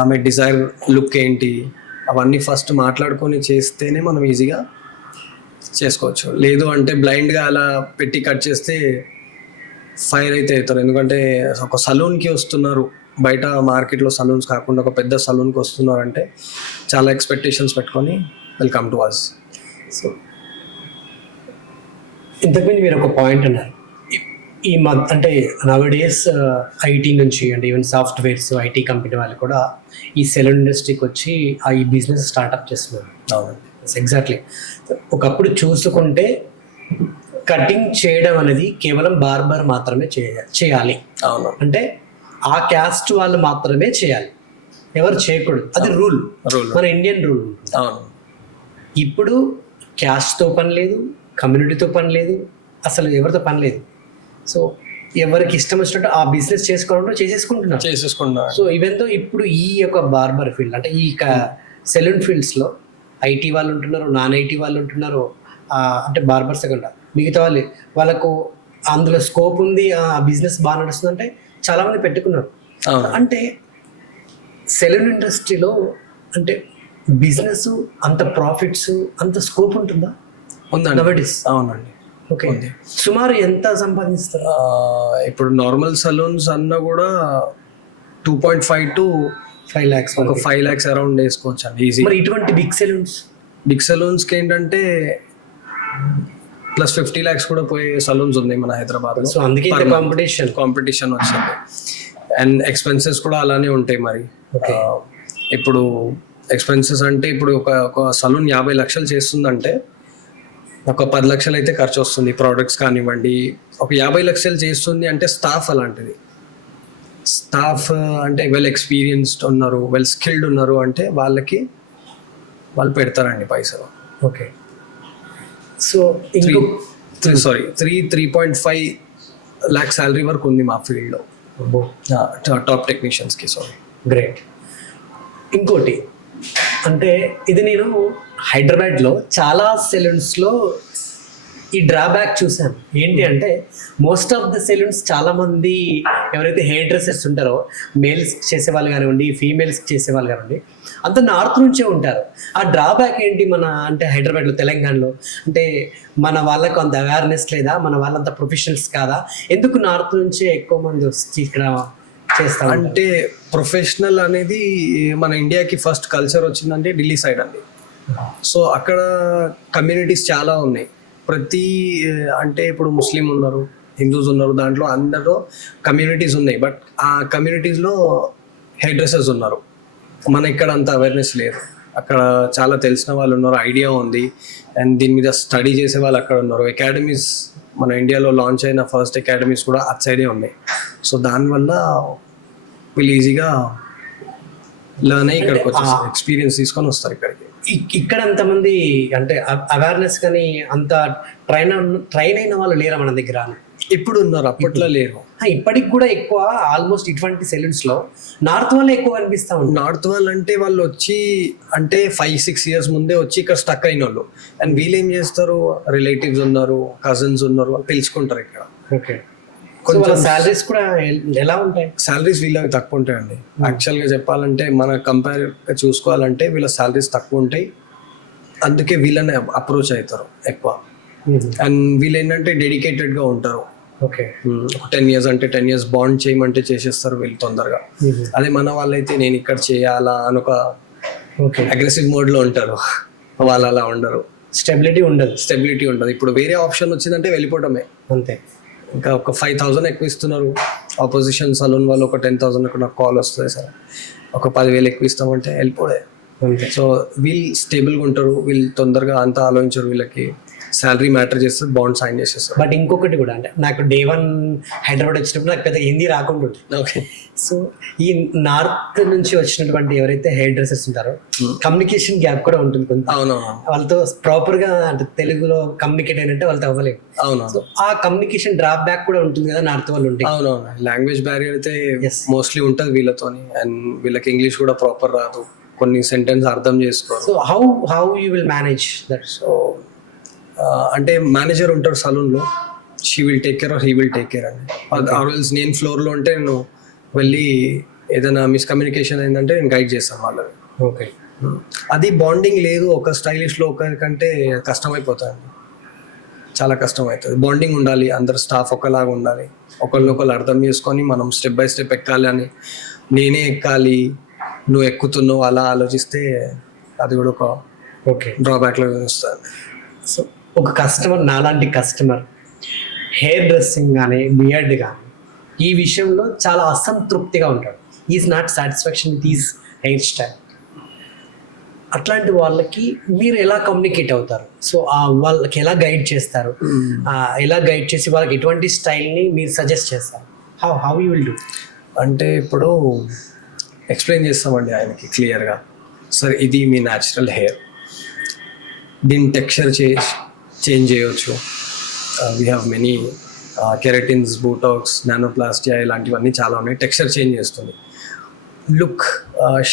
ఆమె డిజైర్ లుక్ ఏంటి, అవన్నీ ఫస్ట్ మాట్లాడుకొని చేస్తేనే మనం ఈజీగా చేసుకోవచ్చు. లేదు అంటే బ్లైండ్గా అలా పెట్టి కట్ చేస్తే ఫైర్ అయితే అవుతారు. ఎందుకంటే ఒక సలూన్కి వస్తున్నారు, బయట మార్కెట్లో సలూన్స్ కాకుండా ఒక పెద్ద సలూన్కి వస్తున్నారు అంటే చాలా ఎక్స్పెక్టేషన్స్ పెట్టుకొని వెల్కమ్ టు అస్. సో ఇంతకుముందు మీరు ఒక పాయింట్ అన్నారు, ఈ అంటే నవడేస్ ఐటీ నుంచి అంటే ఈవెన్ సాఫ్ట్వేర్స్ ఐటీ కంపెనీ వాళ్ళు కూడా ఈ సెలూన్ ఇండస్ట్రీకి వచ్చి ఈ బిజినెస్ స్టార్ట్అప్ చేస్తున్నారు. ఎగ్జాక్ట్లీ. ఒకప్పుడు చూసుకుంటే కటింగ్ చేయడం అనేది కేవలం బార్బర్ మాత్రమే చేయాలి. అవును. అంటే ఆ క్యాస్ట్ వాళ్ళు మాత్రమే చేయాలి, ఎవరు చేయకూడదు, అది రూల్, మన ఇండియన్ రూల్. అవును. ఇప్పుడు క్యాస్ట్తో పని లేదు, కమ్యూనిటీతో పని లేదు, అసలు ఎవరితో పని లేదు. సో ఎవరికి ఇష్టం వచ్చినట్టు ఆ బిజినెస్ చేసేసుకుంటున్నారు. సో ఈవెన్ ఇప్పుడు ఈ యొక్క బార్బర్ ఫీల్డ్ అంటే ఈ సెలూన్ ఫీల్డ్స్లో ఐటీ వాళ్ళు ఉంటున్నారు, నాన్ ఐటీ వాళ్ళు ఉంటున్నారు, అంటే బార్బర్స్ కాకుండా మిగతా వాళ్ళకు అందులో స్కోప్ ఉంది, ఆ బిజినెస్ బాగా నడుస్తుందంటే చాలామంది పెట్టుకున్నారు. అంటే సెలూన్ ఇండస్ట్రీలో అంటే బిజినెస్ అంత ప్రాఫిట్స్ అంత స్కోప్ ఉంటుందా? ఉందండి. అవునండి. ఓకే. సుమారు ఎంత సంపాదిస్తారు? ఇప్పుడు నార్మల్ సలూన్స్ అన్నా కూడా 2.5 to 5 lakhs, ఒక 5 lakhs అరౌండ్ వేసుకోవచ్చు అండి ఈజీ. మరి ఇటువంటి బిగ్ సలూన్స్కి ఏంటంటే ప్లస్ 50 lakhs కూడా పోయే సలూన్స్ ఉన్నాయి మన హైదరాబాద్లో. సో అందుకే కాంపిటీషన్ వచ్చింది. అండ్ ఎక్స్పెన్సెస్ కూడా అలానే ఉంటాయి మరి. ఇప్పుడు ఎక్స్పెన్సెస్ అంటే ఇప్పుడు ఒక సలూన్ 50 లక్షలు చేస్తుందంటే ఒక 10 లక్షలు అయితే ఖర్చు వస్తుంది, ప్రోడక్ట్స్ కానివ్వండి. ఒక 50 లక్షలు చేస్తుంది అంటే స్టాఫ్ అలాంటిది. స్టాఫ్ అంటే వెల్ ఎక్స్పీరియన్స్డ్ ఉన్నారు, వెల్ స్కిల్డ్ ఉన్నారు అంటే వాళ్ళు పెడతారండి పైసలు. ఓకే. సో 3.5 lakh శాలరీ వరకు ఉంది మా ఫీల్డ్లో టాప్ టెక్నీషియన్స్కి. గ్రేట్. ఇంకోటి అంటే ఇది నేను హైదరాబాద్లో చాలా సెలూన్స్లో ఈ డ్రాబ్యాక్ చూశాను. ఏంటి అంటే మోస్ట్ ఆఫ్ ద సెలూన్స్ చాలామంది ఎవరైతే హెయిర్ డ్రెస్సర్స్ ఉంటారో మేల్స్ చేసేవాళ్ళు కానివ్వండి, ఫీమేల్స్కి చేసేవాళ్ళు కానివ్వండి, అంత నార్త్ నుంచే ఉంటారు. ఆ డ్రాబ్యాక్ ఏంటి మన అంటే హైదరాబాద్లో, తెలంగాణలో అంటే మన వాళ్ళకు అంత అవేర్నెస్ లేదా, మన వాళ్ళంత ప్రొఫెషనల్స్ కాదా, ఎందుకు నార్త్ నుంచే ఎక్కువ మంది వచ్చి ఇక్కడ చేస్తాం? అంటే ప్రొఫెషనల్ అనేది మన ఇండియాకి ఫస్ట్ కల్చర్ వచ్చిందంటే ఢిల్లీ సైడ్ అండి. సో అక్కడ కమ్యూనిటీస్ చాలా ఉన్నాయి. ప్రతి అంటే ఇప్పుడు ముస్లిం ఉన్నారు, హిందూస్ ఉన్నారు, దాంట్లో అందరూ కమ్యూనిటీస్ ఉన్నాయి. బట్ ఆ కమ్యూనిటీస్లో హెయిర్ డ్రెస్సర్స్ ఉన్నారు. మన ఇక్కడ అంత అవేర్నెస్ లేదు. అక్కడ చాలా తెలిసిన వాళ్ళు ఉన్నారు, ఐడియా ఉంది, అండ్ దీని మీద స్టడీ చేసే వాళ్ళు అక్కడ ఉన్నారు. అకాడమీస్ మన ఇండియాలో లాంచ్ అయిన ఫస్ట్ అకాడమీస్ కూడా అట్ సైడే ఉన్నాయి. సో దానివల్ల వీళ్ళు ఈజీగా లర్న్ అయ్యి ఇక్కడికి వచ్చి ఎక్స్పీరియన్స్ తీసుకొని వస్తారు ఇక్కడికి. ఇక్కడ అంతమంది అంటే అవేర్నెస్ కానీ అంత ట్రైన్ అయిన వాళ్ళు లేరా మన దగ్గర? ఇప్పుడు ఉన్నారు, అప్పట్లో లేరు. ఇప్పటికి కూడా ఎక్కువ ఆల్మోస్ట్ ఇటువంటి సెలూన్స్ లో నార్త్ వాళ్ళు ఎక్కువ కనిపిస్తా ఉంటారు. నార్త్ వాళ్ళు అంటే వాళ్ళు వచ్చి అంటే 5-6 years ముందే వచ్చి ఇక్కడ స్టక్ అయిన వాళ్ళు. అండ్ వీళ్ళు ఏం చేస్తారు, రిలేటివ్స్ ఉన్నారు, కజిన్స్ ఉన్నారు, వాళ్ళు తెలుసుకుంటారు ఇక్కడ. ఓకే, కొంచెం సాలరీస్ కూడా ఎలా ఉంటాయి? సాలరీస్ వీళ్ళకి తక్కువ ఉంటాయండి. యాక్చువల్గా చెప్పాలంటే మన కంపేర్ చూసుకోవాలంటే వీళ్ళ సాలరీస్ తక్కువ ఉంటాయి. అందుకే వీళ్ళని అప్రోచ్ అవుతారు ఎక్కువ. అండ్ వీళ్ళు ఏంటంటే డెడికేటెడ్గా ఉంటారు. ఓకే, 10 years అంటే 10 years బాండ్ చేయమంటే చేసేస్తారు వీళ్ళు తొందరగా. అదే మన వాళ్ళైతే నేను ఇక్కడ చేయాలా అని ఒక అగ్రెసివ్ మోడ్లో ఉంటారు. వాళ్ళు అలా ఉండరు, స్టెబిలిటీ ఉండదు. ఇప్పుడు వేరే ఆప్షన్ వచ్చిందంటే వెళ్ళిపోవడమే అంతే. ఇంకా ఒక 5,000 ఎక్కువ ఇస్తున్నారు ఆపోజిషన్ సలూన్ వాళ్ళు, ఒక 10,000 నాకు కాల్ వస్తుంది, సార్ ఒక 10,000 ఎక్కువ ఇస్తామంటే వెళ్ళిపోడే. సో వీళ్ళు స్టేబుల్గా ఉంటారు, వీళ్ళు తొందరగా అంతా ఆలోచించరు, వీళ్ళకి శాలరీ మ్యాటర్ చేస్తుంది, బాండ్ సైన్ చేసేస్తారు. బట్ ఇంకొకటి కూడా అంటే నాకు Day 1 హైదరాబాద్ వచ్చినప్పుడు నాకు పెద్ద హిందీ రాకుండా ఉంటుంది. ఓకే, సో ఈ నార్త్ నుంచి వచ్చినటువంటి ఎవరైతే హెయిర్ డ్రెస్సర్స్ ఉంటారో కమ్యూనికేషన్ గ్యాప్ కూడా ఉంటుంది కొంత. అవునవును, వాళ్ళతో ప్రాపర్ గా అంటే తెలుగులో కమ్యూనికేట్ అయినట్టే వాళ్ళతో అవ్వలేదు. అవును, సో ఆ కమ్యూనికేషన్ డ్రాప్ బ్యాక్ కూడా ఉంటుంది కదా నార్త్ వాళ్ళు ఉంటే. అవునవును, లాంగ్వేజ్ బ్యారియర్ అయితే మోస్ట్లీ ఉంటుంది వీళ్ళతోని. అండ్ వీళ్ళకి ఇంగ్లీష్ కూడా ప్రాపర్ రాదు, కొన్ని సెంటెన్స్ అర్థం చేసుకోరు. So how you will manage that? So అంటే మేనేజర్ ఉంటారు సలూన్లో, she will take care or he will take care అండి. ఆర్ఎల్స్ నేను ఫ్లోర్లో ఉంటే నేను వెళ్ళి ఏదైనా మిస్కమ్యూనికేషన్ అయిందంటే నేను గైడ్ చేస్తాను వాళ్ళని. ఓకే, అది బాండింగ్ లేదు ఒక స్టైలిష్లో ఒకరికంటే కష్టమైపోతుంది, చాలా కష్టం అవుతుంది. బాండింగ్ ఉండాలి, అందరు స్టాఫ్ ఒకలాగా ఉండాలి, ఒకళ్ళనొకళ్ళు అర్థం చేసుకొని మనం స్టెప్ బై స్టెప్ ఎక్కాలి అని. నేనే ఎక్కాలి నువ్వు ఎక్కుతున్నావు అలా ఆలోచిస్తే అది కూడా ఒక డ్రాబ్యాక్లో వస్తుంది. సో ఒక కస్టమర్, నాలాంటి కస్టమర్ హెయిర్ డ్రెస్సింగ్ కానీ బియర్డ్ కానీ ఈ విషయంలో చాలా అసంతృప్తిగా ఉంటాడు. Is not satisfaction with is hair style. అట్లాంటి వాళ్ళకి మీరు ఎలా కమ్యూనికేట్ అవుతారు? సో వాళ్ళకి ఎలా గైడ్ చేస్తారు? ఎలా గైడ్ చేసి వాళ్ళకి ఎటువంటి స్టైల్ని మీరు సజెస్ట్ చేస్తారు? How you will do? అంటే ఇప్పుడు ఎక్స్ప్లెయిన్ చేస్తామండి ఆయనకి క్లియర్గా, సార్ ఇది మీ న్యాచురల్ హెయిర్, దీని టెక్స్చర్ చేంజ్ చేయవచ్చు. వీ హ్యావ్ మెనీ కెరటిన్స్, బోటాక్స్, నానోప్లాస్టియా ఇలాంటివన్నీ చాలా ఉన్నాయి. టెక్స్చర్ చేంజ్ చేస్తుంది. లుక్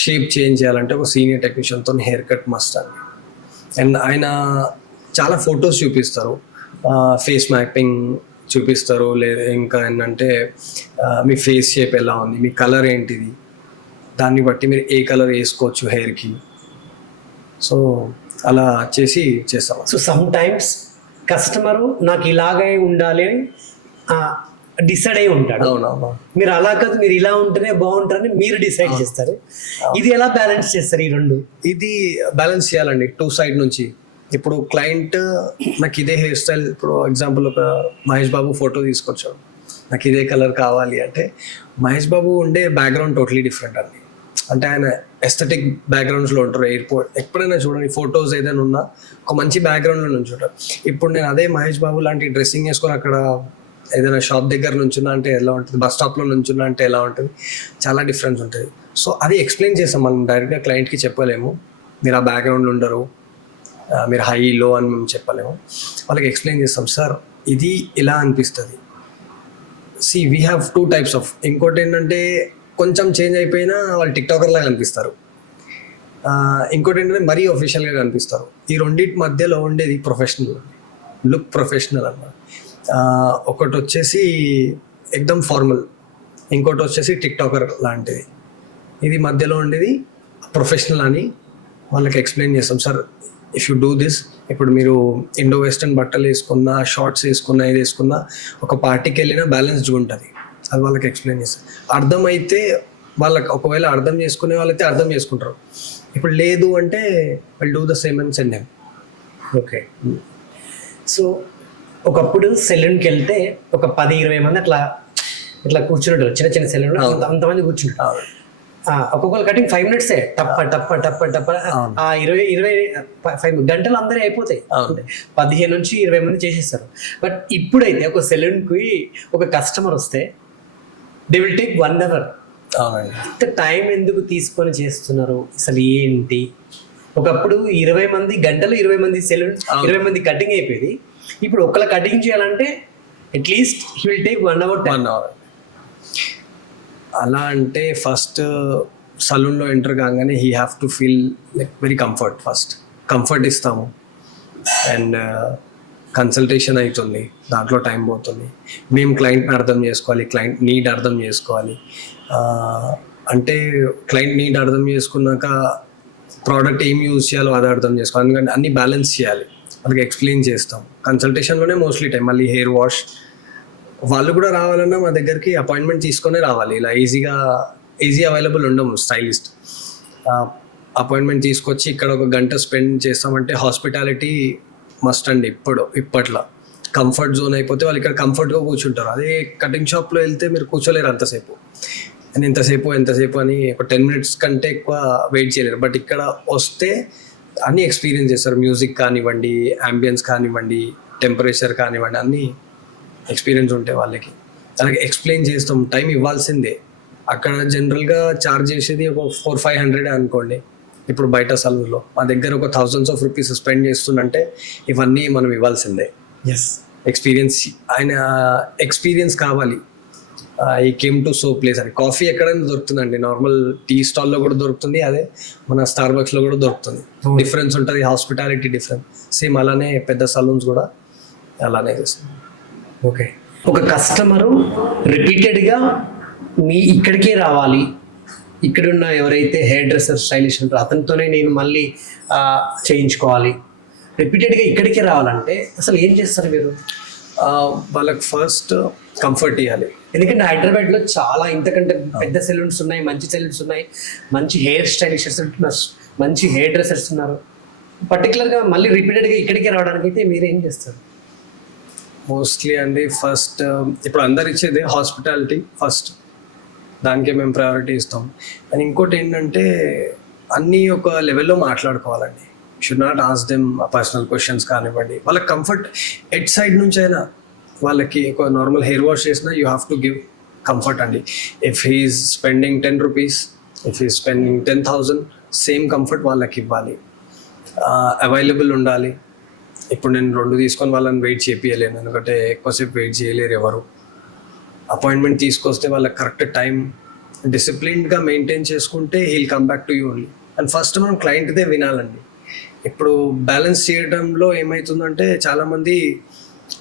షేప్ చేంజ్ చేయాలంటే ఒక సీనియర్ టెక్నీషియన్తో హెయిర్ కట్ మస్ట్ అండి. అండ్ ఆయన చాలా ఫొటోస్ చూపిస్తారు, ఫేస్ మ్యాపింగ్ చూపిస్తారు, లేదా ఇంకా ఏంటంటే మీ ఫేస్ షేప్ ఎలా ఉంది, మీ కలర్ ఏంటిది, దాన్ని బట్టి మీరు ఏ కలర్ వేసుకోవచ్చు హెయిర్కి. సో అలా చేస్తాం. సో సమ్ టైమ్స్ కస్టమరు నాకు ఇలాగే ఉండాలి అని డిసైడ్ అయి ఉంటాడు. అవునవును, మీరు అలా కాదు మీరు ఇలా ఉంటేనే బాగుంటారని మీరు డిసైడ్ చేస్తారు. ఇది ఎలా బ్యాలెన్స్ చేస్తారు ఈ రెండు? ఇది బ్యాలెన్స్ చేయాలండి 2 side నుంచి. ఇప్పుడు క్లయింట్ నాకు ఇదే హెయిర్ స్టైల్, ఇప్పుడు ఎగ్జాంపుల్ ఒక మహేష్ బాబు ఫోటో తీసుకొచ్చాడు, నాకు ఇదే కలర్ కావాలి అంటే మహేష్ బాబు ఉండే బ్యాక్గ్రౌండ్ టోటలీ డిఫరెంట్ అండి. అంటే ఆయన ఎస్థెటిక్ బ్యాక్గ్రౌండ్స్లో ఉంటారు. ఎయిర్పోర్ట్ ఎప్పుడైనా చూడండి, ఫొటోస్ ఏదైనా ఉన్నా ఒక మంచి బ్యాక్గ్రౌండ్లో నుంచి ఉంటారు. ఇప్పుడు నేను అదే మహేష్ బాబు లాంటి డ్రెస్సింగ్ వేసుకొని అక్కడ ఏదైనా షాప్ దగ్గర నుంచున్నా అంటే ఎలా ఉంటుంది, బస్ స్టాప్లో నుంచున్నా అంటే ఎలా ఉంటుంది, చాలా డిఫరెన్స్ ఉంటుంది. సో అది ఎక్స్ప్లెయిన్ చేస్తాం మనం, డైరెక్ట్గా క్లయింట్కి చెప్పలేము మీరు ఆ బ్యాక్గ్రౌండ్లో ఉండరు, మీరు హై లో అని మేము చెప్పలేము. వాళ్ళకి ఎక్స్ప్లెయిన్ చేస్తాం, సార్ ఇది ఇలా అనిపిస్తుంది. C we have 2 types of. ఇంకోటి ఏంటంటే కొంచెం చేంజ్ అయిపోయినా వాళ్ళు టిక్టాకర్ లాగా కనిపిస్తారు. ఇంకోటి ఏంటంటే మరీ ఒఫిషియల్గా కనిపిస్తారు. ఈ రెండింటి మధ్యలో ఉండేది ప్రొఫెషనల్ లుక్, ప్రొఫెషనల్ అన్నమాట. ఒకటి వచ్చేసి ఎక్దమ్ ఫార్మల్, ఇంకోటి వచ్చేసి టిక్టాకర్ లాంటిది. ఇది మధ్యలో ఉండేది ప్రొఫెషనల్ అని వాళ్ళకి ఎక్స్ప్లెయిన్ చేస్తాం. Sir if you do this, ఇప్పుడు మీరు ఇండో వెస్టర్న్ బట్టలు వేసుకున్నా, షార్ట్స్ వేసుకున్నా, ఇది వేసుకున్నా ఒక పార్టీకి వెళ్ళినా బ్యాలెన్స్డ్గా ఉంటుంది. అది వాళ్ళకి ఎక్స్ప్లెయిన్ చేస్తాం. అర్థమైతే వాళ్ళకి, ఒకవేళ అర్థం చేసుకునే వాళ్ళైతే అర్థం చేసుకుంటారు. ఇప్పుడు లేదు అంటే will do the same and send him. Okay, so ఒకప్పుడు సెలూన్కి వెళ్తే ఒక 10-20 మంది అట్లా ఇట్లా కూర్చుంటారు, చిన్న చిన్న సెలూన్ అంతమంది కూర్చుంటారు. ఒక్కొక్కరు కటింగ్ 5 minutes టప్ప టప్ప టప్ప టప్ప 25 గంటలు అందరూ అయిపోతాయి. 15 నుంచి 20 మంది చేసేస్తారు. బట్ ఇప్పుడైతే ఒక సెలూన్కి ఒక కస్టమర్ వస్తే దే విల్ టేక్ 1 hour. ఇంత టైం ఎందుకు తీసుకొని చేస్తున్నారు అసలు ఏంటి? ఒకప్పుడు 20 మంది గంటలు 20 మంది సెలూన్ 20 మంది కటింగ్ అయిపోయింది. ఇప్పుడు ఒకళ్ళ కటింగ్ చేయాలంటే at least he will take 1 hour. అలా అంటే ఫస్ట్ సలూన్లో ఎంటర్ కాగానే he have to feel like very comfort ఇస్తాము. అండ్ కన్సల్టేషన్ అవుతుంది, దాంట్లో టైం పోతుంది. మేము క్లయింట్ని అర్థం చేసుకోవాలి, క్లయింట్ నీడ్ అర్థం చేసుకోవాలి. అంటే క్లయింట్ నీడ్ అర్థం చేసుకున్నాక ప్రోడక్ట్ ఏం యూజ్ చేయాలో అది అర్థం చేసుకోవాలి. ఎందుకంటే అన్ని బ్యాలెన్స్ చేయాలి, వాళ్ళకి ఎక్స్ప్లెయిన్ చేస్తాం. కన్సల్టేషన్లోనే మోస్ట్లీ టైం. మళ్ళీ హెయిర్ వాష్ వాళ్ళు కూడా రావాలన్నా మా దగ్గరికి అపాయింట్మెంట్ తీసుకొనే రావాలి. ఇలా ఈజీ అవైలబుల్ ఉండము స్టైలిస్ట్. అపాయింట్మెంట్ తీసుకొచ్చి ఇక్కడ 1 గంట స్పెండ్ చేస్తామంటే హాస్పిటాలిటీ మస్ట్ అండి. ఇప్పట్లో కంఫర్ట్ జోన్ అయిపోతే వాళ్ళు ఇక్కడ కంఫర్ట్గా కూర్చుంటారు. అదే కటింగ్ షాప్లో వెళ్తే మీరు కూర్చోలేరు అంతసేపు. అండ్ ఎంతసేపు అని ఒక 10 minutes కంటే ఎక్కువ వెయిట్ చేయలేరు. బట్ ఇక్కడ వస్తే అన్నీ ఎక్స్పీరియన్స్ చేస్తారు. మ్యూజిక్ కానివ్వండి, అంబియన్స్ కానివ్వండి, టెంపరేచర్ కానివ్వండి, అన్నీ ఎక్స్పీరియన్స్ ఉంటాయి వాళ్ళకి. అలాగే ఎక్స్ప్లెయిన్ చేస్తాం, టైం ఇవ్వాల్సిందే. అక్కడ జనరల్గా ఛార్జ్ చేసేది ఒక 400-500 అనుకోండి. ఇప్పుడు బయట సలూన్లో మా దగ్గర ఒక thousands of rupees స్పెండ్ చేస్తుందంటే ఇవన్నీ మనం ఇవ్వాల్సిందే. ఎక్స్పీరియన్స్ కావాలి. ఈ కేమ్ టు సో ప్లేస్ అని. కాఫీ ఎక్కడైనా దొరుకుతుందండి, నార్మల్ టీ స్టాల్లో కూడా దొరుకుతుంది, అదే మన స్టార్బక్స్లో కూడా దొరుకుతుంది. డిఫరెన్స్ ఉంటుంది, హాస్పిటాలిటీ డిఫరెన్స్. సేమ్ అలానే పెద్ద సలూన్స్ కూడా అలానే చేస్తుంది. ఓకే, ఒక కస్టమరు రిపీటెడ్గా మీ ఇక్కడికే రావాలి, ఇక్కడున్న ఎవరైతే హెయిర్ డ్రెస్సర్ స్టైలిష్ ఉంటారో అతనితోనే నేను మళ్ళీ చేయించుకోవాలి, రిపీటెడ్గా ఇక్కడికే రావాలంటే అసలు ఏం చేస్తారు మీరు? వాళ్ళకి ఫస్ట్ కంఫర్ట్ ఇవ్వాలి. ఎందుకంటే హైదరాబాద్లో చాలా ఇంతకంటే పెద్ద సెలూన్స్ ఉన్నాయి, మంచి సెలూన్స్ ఉన్నాయి, మంచి హెయిర్ స్టైలిషర్స్ ఉంటున్నారు, మంచి హెయిర్ డ్రెస్సర్స్ ఉన్నారు. పర్టికులర్గా మళ్ళీ రిపీటెడ్గా ఇక్కడికే రావడానికి అయితే మీరు ఏం చేస్తారు? మోస్ట్లీ అండి ఫస్ట్ ఇప్పుడు అందరు ఇచ్చేదే హాస్పిటాలిటీ ఫస్ట్, దానికే మేము ప్రయారిటీ ఇస్తాం. అండ్ ఇంకోటి ఏంటంటే అన్నీ ఒక లెవెల్లో మాట్లాడుకోవాలండి. Should not ask them personal questions కానివ్వండి. వాళ్ళకి కంఫర్ట్ ఎట్ సైడ్ నుంచి అయినా, వాళ్ళకి ఒక నార్మల్ హెయిర్ వాష్ చేసినా you have to give comfort అండి. If he is spending 10 rupees, if he spending 10,000, same comfort వాళ్ళకి ఇవ్వాలి. అవైలబుల్ ఉండాలి. ఇప్పుడు నేను 2 తీసుకొని వాళ్ళని వెయిట్ చేపియలేను, ఎందుకంటే ఎక్కువసేపు వెయిట్ చేయలేరు ఎవరు. అపాయింట్మెంట్ తీసుకొస్తే వాళ్ళకి కరెక్ట్ టైం డిసిప్లిన్గా మెయింటైన్ చేసుకుంటే he'll come back to you only. And first మనం క్లయింట్దే వినాలండి. ఇప్పుడు బ్యాలెన్స్ చేయడంలో ఏమవుతుందంటే చాలామంది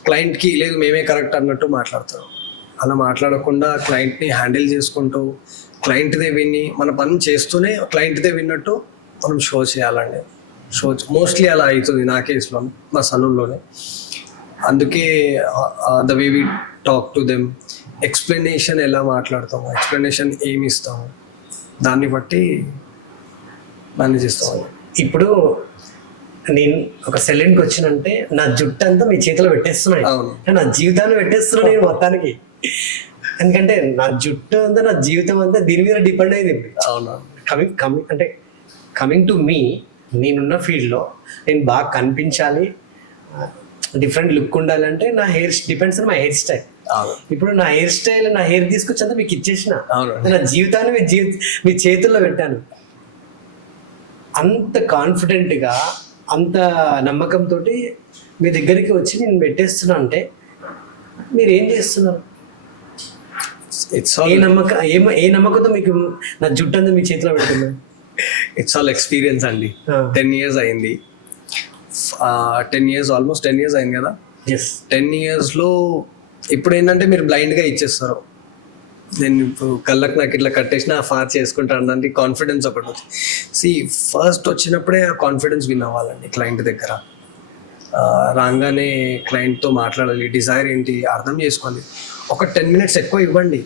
క్లయింట్కి లేదు మేమే కరెక్ట్ అన్నట్టు మాట్లాడతారు. అలా మాట్లాడకుండా క్లయింట్ని హ్యాండిల్ చేసుకుంటూ క్లయింట్దే విని మన పని చేస్తూనే క్లయింట్దే విన్నట్టు మనం షో చేయాలండి. మోస్ట్లీ అలా అవుతుంది నా కేసులో, మా సలూన్లోనే. అందుకే the way we talk to them, explanation ఎలా మాట్లాడతాము, ఎక్స్ప్లెనేషన్ ఏమి ఇస్తాము, దాన్ని బట్టి మేనేజ్ చేస్తాము. ఇప్పుడు నేను ఒక సెలూన్కి వచ్చినంటే నా జుట్టు అంతా మీ చేతిలో పెట్టేస్తున్నాయి, నా జీవితాన్ని పెట్టేస్తున్నాను నేను మొత్తానికి. ఎందుకంటే నా జుట్టు అంతా, నా జీవితం అంతా దీని మీద డిపెండ్ అయింది. అవునా? కమింగ్ టు మీ, నేనున్న ఫీల్డ్లో నేను బాగా కనిపించాలి, డిఫరెంట్ లుక్ ఉండాలంటే నా hair depends on my hair style. ఇప్పుడు నా హెయిర్ స్టైల్, నా హెయిర్ తీసుకొచ్చి మీకు ఇచ్చేసిన, నా జీవితాన్ని మీ చేతుల్లో పెట్టాను. అంత కాన్ఫిడెంట్గా, అంత నమ్మకంతో మీ దగ్గరికి వచ్చి నేను పెట్టేస్తున్నా అంటే మీరు ఏం చేస్తున్నారు? ఏ నమ్మకంతో మీకు నా జుట్టు అంతా మీ చేతిలో పెడుతున్నా? ఇట్స్ ఆల్ ఎక్స్పీరియన్స్ అండి. 10 years అయింది. 10 years, ఆల్మోస్ట్ 10 years అయింది కదా. 10 yearsలో ఇప్పుడు ఏంటంటే మీరు బ్లైండ్గా ఇచ్చేస్తారు. నేను ఇప్పుడు కళ్ళకు నాకు ఇట్లా కట్టేసిన ఫార్ చేసుకుంటాను, దానికి కాన్ఫిడెన్స్ ఒకటి వచ్చింది. ఫస్ట్ వచ్చినప్పుడే ఆ కాన్ఫిడెన్స్ విన్ అవ్వాలండి క్లయింట్ దగ్గర. రాగానే క్లయింట్తో మాట్లాడాలి, డిజైర్ ఏంటి అర్థం చేసుకోవాలి. ఒక 10 minutes ఎక్కువ ఇవ్వండి,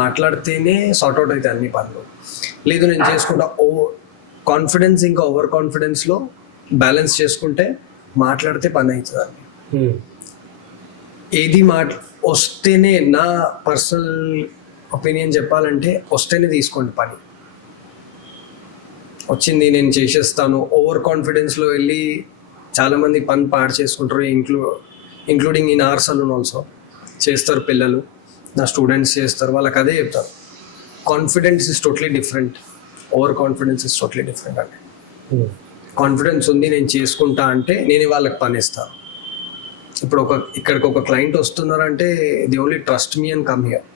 మాట్లాడితేనే సార్ట్అవుట్ అవుతాయి అన్ని పనులు. లేదు నేను చేసుకుంటా కాన్ఫిడెన్స్ ఇంకా ఓవర్ కాన్ఫిడెన్స్లో బ్యాలెన్స్ చేసుకుంటే మాట్లాడితే పని అవుతుందండి. ఏది వస్తేనే, నా పర్సనల్ ఒపీనియన్ చెప్పాలంటే వస్తేనే తీసుకోండి పని. వచ్చింది నేను చేసేస్తాను ఓవర్ కాన్ఫిడెన్స్లో వెళ్ళి చాలామంది పని పాడు చేసుకుంటారు, including in our salon also చేస్తారు పిల్లలు, నా స్టూడెంట్స్ చేస్తారు. వాళ్ళకి అదే చెప్తారు, confidence is totally different, over confidence is totally different అండి. కాన్ఫిడెన్స్ ఉంది నేను చేసుకుంటా అంటే నేనే వాళ్ళకి పని ఇస్తాను. ఇప్పుడు ఇక్కడికి ఒక క్లయింట్ వస్తున్నారంటే the only trust me and come here.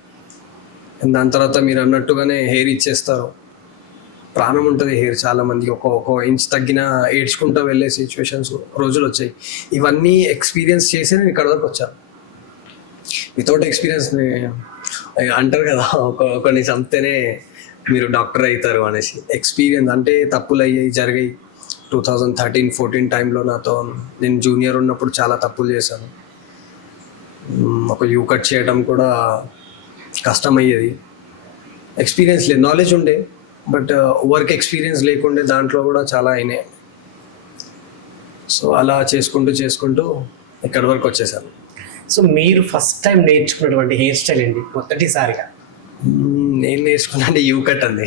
దాని తర్వాత మీరు అన్నట్టుగానే హెయిర్ ఇచ్చేస్తారు. ప్రాణం ఉంటుంది హెయిర్. చాలామంది ఒక ఇంచ్ తగ్గినా ఏడ్చుకుంటూ వెళ్ళే సిచ్యువేషన్స్ రోజులు వచ్చాయి. ఇవన్నీ ఎక్స్పీరియన్స్ చేసి నేను ఇక్కడ వరకు వచ్చాను. వితౌట్ ఎక్స్పీరియన్స్ అంటారు కదా, ఒకరిని చంపితేనే మీరు డాక్టర్ అవుతారు అనేసి. ఎక్స్పీరియన్స్ అంటే తప్పులు జరిగాయి. 2013-14 టైంలో నేను జూనియర్ ఉన్నప్పుడు చాలా తప్పులు చేశాను. ఒక యూ కట్ చేయడం కూడా కష్టమయ్యేది. ఎక్స్పీరియన్స్ లేదు, నాలెడ్జ్ ఉండే, బట్ వర్క్ ఎక్స్పీరియన్స్ లేకుండే దాంట్లో కూడా చాలా అయినాయి. సో అలా చేసుకుంటూ ఇక్కడి వరకు వచ్చేసాను. సో మీరు ఫస్ట్ టైం నేర్చుకున్నటువంటి హెయిర్ స్టైల్ ఏంటి మొదటిసారిగా? నేను నేర్చుకున్నాను యూ కట్ అండి.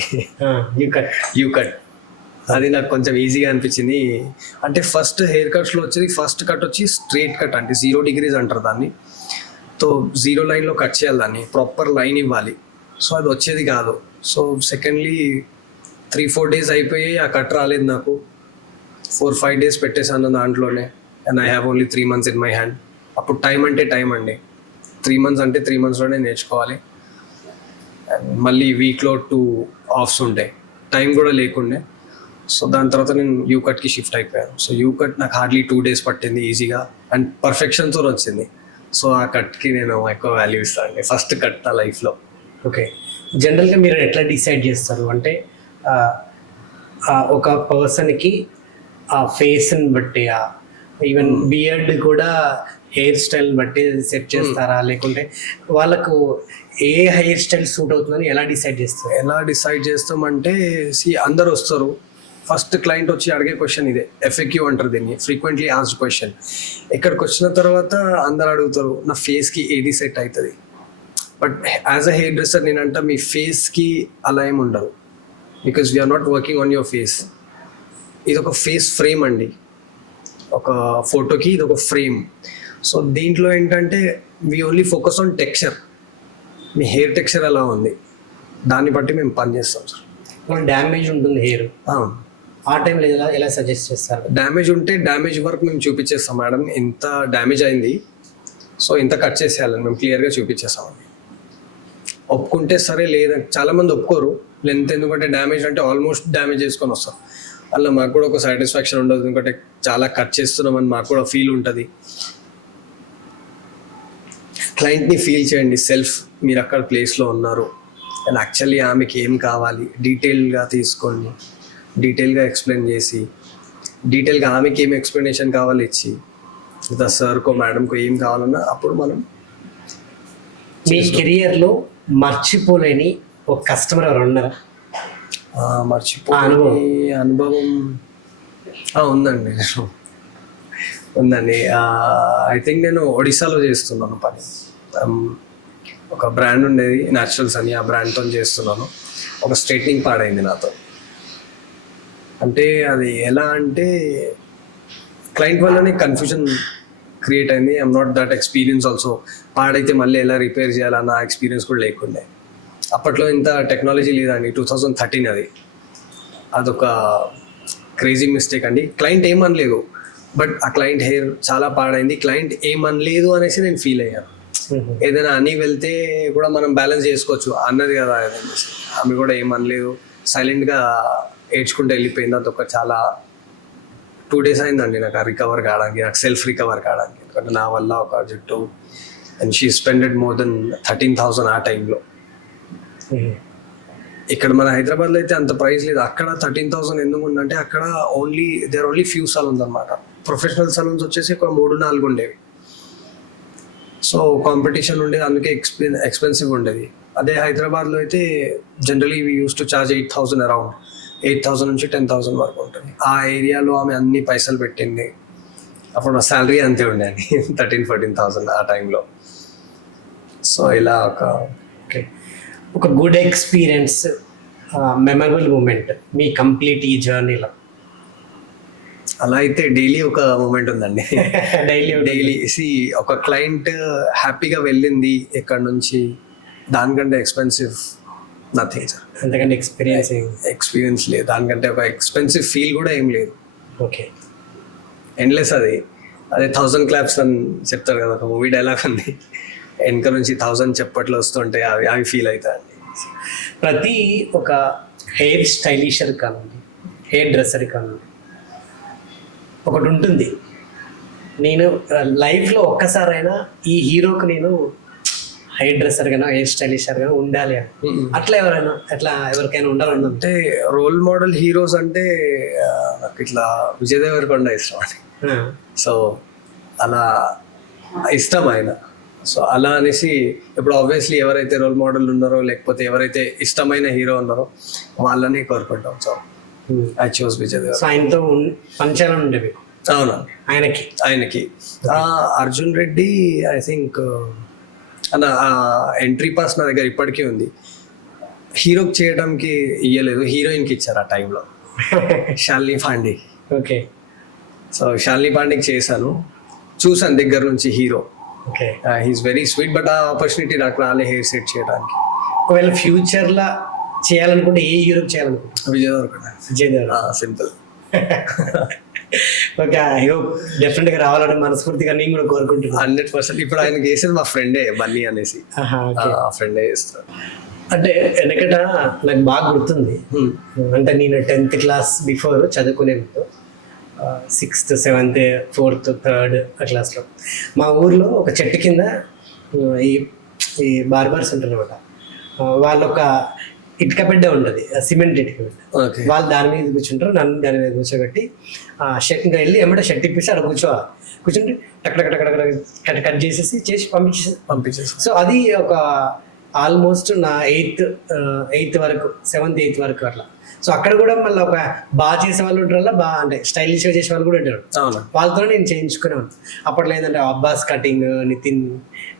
యూ కట్ అది నాకు కొంచెం ఈజీగా అనిపించింది. అంటే ఫస్ట్ హెయిర్ కట్స్లో వచ్చేది, ఫస్ట్ కట్ వచ్చి స్ట్రైట్ కట్ అంటే 0 degrees అంటారు దాన్ని. సో 0 లైన్లో కట్ చేయాలి, దాన్ని ప్రాపర్ లైన్ ఇవ్వాలి. సో అది వచ్చేది కాదు. సో సెకండ్లీ 3-4 days అయిపోయి ఆ కట్ రాలేదు నాకు. 4-5 days పెట్టేశాను దాంట్లోనే. And I have only 3 months in my hand. అప్పుడు టైం అంటే టైం అండి. 3 months అంటే 3 monthsలోనే నేర్చుకోవాలి. అండ్ మళ్ళీ వీక్లో 2 offs ఉంటాయి, టైం కూడా లేకుండే. సో దాని తర్వాత నేను యూ కట్కి షిఫ్ట్ అయిపోయాను. సో యూ కట్ నాకు హార్డ్లీ 2 days పట్టింది ఈజీగా, అండ్ పర్ఫెక్షన్తో వచ్చింది. సో ఆ కట్కి నేను ఎక్కువ వాల్యూ ఇస్తాను అండి, ఫస్ట్ కట్ నా లైఫ్లో. ఓకే, జనరల్గా మీరు ఎట్లా డిసైడ్ చేస్తారు అంటే ఒక పర్సన్కి ఆ ఫేస్ని బట్టి, ఈవెన్ బియర్డ్ కూడా హెయిర్ స్టైల్ బట్టి సెట్ చేస్తారా, లేకుంటే వాళ్ళకు ఏ హెయిర్ స్టైల్ సూట్ అవుతుందని ఎలా డిసైడ్ చేస్తారు? ఎలా డిసైడ్ చేస్తామంటే, అందరు వస్తారు. ఫస్ట్ క్లయింట్ వచ్చి అడిగే క్వశ్చన్ ఇదే, FAQ అంటారు దీన్ని, ఫ్రీక్వెంట్లీ ఆస్క్డ్ క్వశ్చన్. ఇక్కడికి వచ్చిన తర్వాత అందరు అడుగుతారు నా ఫేస్కి ఏది సెట్ అవుతుంది. But as a hair dresser నేనంట మీ ఫేస్కి అలా ఏమి ఉండదు, because we are not working on your face. ఇది ఒక ఫేస్ ఫ్రేమ్ అండి, ఒక ఫోటోకి ఇది ఒక ఫ్రేమ్. సో దీంట్లో ఏంటంటే we only focus on texture. Me hair texture ఎలా ఉంది దాన్ని బట్టి మేము పని చేస్తాం సార్. డ్యామేజ్ ఉంటుంది హెయిర్, ఆ టైంలో ఎలా సజెస్ట్ చేస్తారు? డ్యామేజ్ ఉంటే డ్యామేజ్ వరకు మేము చూపించేస్తాం మేడం, ఎంత డ్యామేజ్ అయింది, సో ఇంత కట్ చేసేయాలని మేము క్లియర్గా చూపించేస్తామండి. ఒప్పుకుంటే సరే, లేదంటే చాలామంది ఒప్పుకోరు లెంత్, ఎందుకంటే డ్యామేజ్ అంటే ఆల్మోస్ట్ డ్యామేజ్ చేసుకొని వస్తాం. అలా మాకు కూడా ఒక సాటిస్ఫాక్షన్ ఉండదు, ఎందుకంటే చాలా కట్ చేస్తున్నామని మాకు కూడా ఫీల్ ఉంటుంది. క్లయింట్ని ఫీల్ చేయండి సెల్ఫ్, మీరు అక్కడ ప్లేస్లో ఉన్నారు అండ్ యాక్చువల్లీ ఆమెకి ఏం కావాలి డీటెయిల్గా తీసుకోండి, డీటెయిల్గా ఎక్స్ప్లెయిన్ చేసి, డీటెయిల్గా ఆమెకి ఏం ఎక్స్ప్లెనేషన్ కావాలి ఇచ్చి, లేదా సార్కో మేడంకో ఏం కావాలన్నా అప్పుడు మనం. మీ కెరియర్లో మర్చిపోలేని ఒక కస్టమర్ ఎవరు ఉన్నారా? మర్చిపోలేని అనుభవం ఉందండి. ఐ థింక్ నేను ఒడిశాలో చేస్తున్నాను పని. ఒక బ్రాండ్ ఉండేది న్యాచురల్స్ అని, ఆ బ్రాండ్తో చేస్తున్నాను. ఒక స్ట్రైట్నింగ్ పాడైంది నాతో. అంటే అది ఎలా అంటే క్లయింట్ వల్లనే కన్ఫ్యూజన్ క్రియేట్ అయింది. I'm not that experience also. పాడైతే మళ్ళీ ఎలా రిపేర్ చేయాలన్న ఎక్స్పీరియన్స్ కూడా లేకుండే. అప్పట్లో ఇంత టెక్నాలజీ లేదండి, 2013 అదొక క్రేజీ మిస్టేక్ అండి. క్లయింట్ ఏమనలేదు, బట్ ఆ క్లయింట్ హెయిర్ చాలా పాడైంది. క్లయింట్ ఏమనలేదు అనేసి నేను ఫీల్ అయ్యాను. ఏదైనా అని వెళ్తే కూడా మనం బ్యాలెన్స్ చేసుకోవచ్చు అన్నది కదా, ఆమె కూడా ఏమనలేదు, సైలెంట్గా ఏడ్చుకుంటూ వెళ్ళిపోయింది. అదొక చాలా 2 days అయిందండి నాకు రికవర్ కావడానికి, నాకు సెల్ఫ్ రికవర్ కావడానికి. ఎందుకంటే నా వల్ల ఒక జుట్టు, and she spended more than 13,000 ఆ టైంలో. ఇక్కడ మన హైదరాబాద్లో అయితే అంత ప్రైస్ లేదు, అక్కడ 13,000 ఎందుకు ఉందంటే అక్కడ దేర్ ఓన్లీ ఫ్యూ సలూన్స్ అనమాట. ప్రొఫెషనల్ సలూన్స్ వచ్చేసి ఒక 3-4 ఉండేవి. సో కాంపిటీషన్ ఉండేది, అందుకే ఎక్స్పెన్సివ్ ఉండేది. అదే హైదరాబాద్లో అయితే generally we use to charge 8,000 around 8,000 నుంచి 10,000 వరకు ఉంటుంది. ఆ ఏరియాలో ఆమె అన్ని పైసలు పెట్టింది, అప్పుడు నా శాలరీ అంతే ఉండే అండి 13,000-14,000 ఆ టైంలో. సో ఇలా ఓకే, ఒక గుడ్ ఎక్స్పీరియన్స్, మెమరబుల్ మూమెంట్ మీ కంప్లీట్ ఈ జర్నీలో. అలా అయితే డైలీ ఒక మూమెంట్ ఉందండి. డైలీ ఒక క్లయింట్ హ్యాపీగా వెళ్ళింది ఇక్కడ నుంచి, దానికంటే ఎక్స్పెన్సివ్ నథింగ్ సార్. అంతకంటే ఎక్స్పీరియన్స్ లేదు, దానికంటే ఒక ఎక్స్పెన్సివ్ ఫీల్ కూడా ఏం లేదు. ఓకే, ఎండ్లెస్ అదే 1000 క్లాప్స్ అని చెప్తారు కదా, ఒక మూవీ డైలాగ్ ఉంది, వెనక నుంచి 1000 చెప్పట్లు వస్తుంటే అవి ఫీల్ అవుతాయండి. ప్రతి ఒక హెయిర్ స్టైలిషర్ కానివ్వండి, హెయిర్ డ్రెస్సర్ కానివ్వండి, ఒకటి ఉంటుంది, నేను లైఫ్లో ఒక్కసారైనా ఈ హీరోకి నేను హెయిర్ డ్రెస్సర్ గానో హెయిర్ స్టైలిషర్ గానో ఉండాలి అని. అట్లా ఎవరికైనా ఉండాలని అంటే రోల్ మోడల్ హీరోస్ అంటే నాకు ఇట్లా విజయ్ దేవరకొండ ఇష్టం అండి. సో అలా ఇష్టం ఆయన. సో అలా అనేసి ఇప్పుడు ఆబ్వియస్లీ ఎవరైతే రోల్ మోడల్ ఉన్నారో, లేకపోతే ఎవరైతే ఇష్టమైన హీరో ఉన్నారో వాళ్ళని కోరుకుంటాం. So I choose Vijay Deverakonda. ఆయనతో పనిచేయాలని ఉండేవి. అవునా, ఆయనకి అర్జున్ రెడ్డి ఐ థింక్ అన్న ఎంట్రీ పాస్ నా దగ్గర ఇప్పటికీ ఉంది. హీరోకి చేయడానికి ఇయ్యలేదు, హీరోయిన్కి ఇచ్చారు ఆ టైంలో, శాలిని పాండే. ఓకే, సో శాలిని పాండేకి చేశాను, చూసాను దగ్గర నుంచి hero. Okay, he's very sweet, but ఆ ఆపర్చునిటీ నాకు రాలే హెయిర్ సెట్ చేయడానికి. ఒకవేళ ఫ్యూచర్లో చేయాలనుకుంటే ఏ హీరోకి చేయాలనుకుంటా? Vijay Deverakonda. Simple. Okay, I hope డెఫినెట్గా రావాలని మనస్ఫూర్తిగా నేను కూడా కోరుకుంటున్నాను. 100%. ఇప్పుడు ఆయనకి వేసేది మా ఫ్రెండే బన్నీ అనేసి, ఆ ఫ్రెండే చేస్తాడు. అంటే వెనకట నాకు బాగా గుర్తుంది, అంటే నేను 10th class before చదువుకునేందుకు 6th, 7th, 4th, 3rd క్లాస్లో మా ఊర్లో ఒక చెట్టు కింద ఈ బార్బర్స్ ఉంటారు అనమాట. వాళ్ళు ఒక ఇటుక బిడ్డ ఉంటుంది, సిమెంట్ ఇటుక బిడ్డ. వాళ్ళు దాని మీద కూర్చుంటారు, నన్ను దాని మీద కూర్చోబెట్టి షర్ట్ ఇంకా వెళ్ళి ఏమంటే షర్ట్ ఇప్పిస్తే అక్కడ కూర్చుంటే టక్ కట్ చేసి పంపించేసి. సో అది ఒక ఆల్మోస్ట్ నా 8th వరకు, 7th, 8th వరకు అట్లా. సో అక్కడ కూడా మళ్ళీ ఒక బాగా చేసే వాళ్ళు ఉంటారు, బాగా అంటే స్టైలిష్గా చేసే వాళ్ళు కూడా ఉంటారు. వాళ్ళతో నేను చేయించుకున్నాను. అప్పట్లో ఏంటంటే Abbas cutting,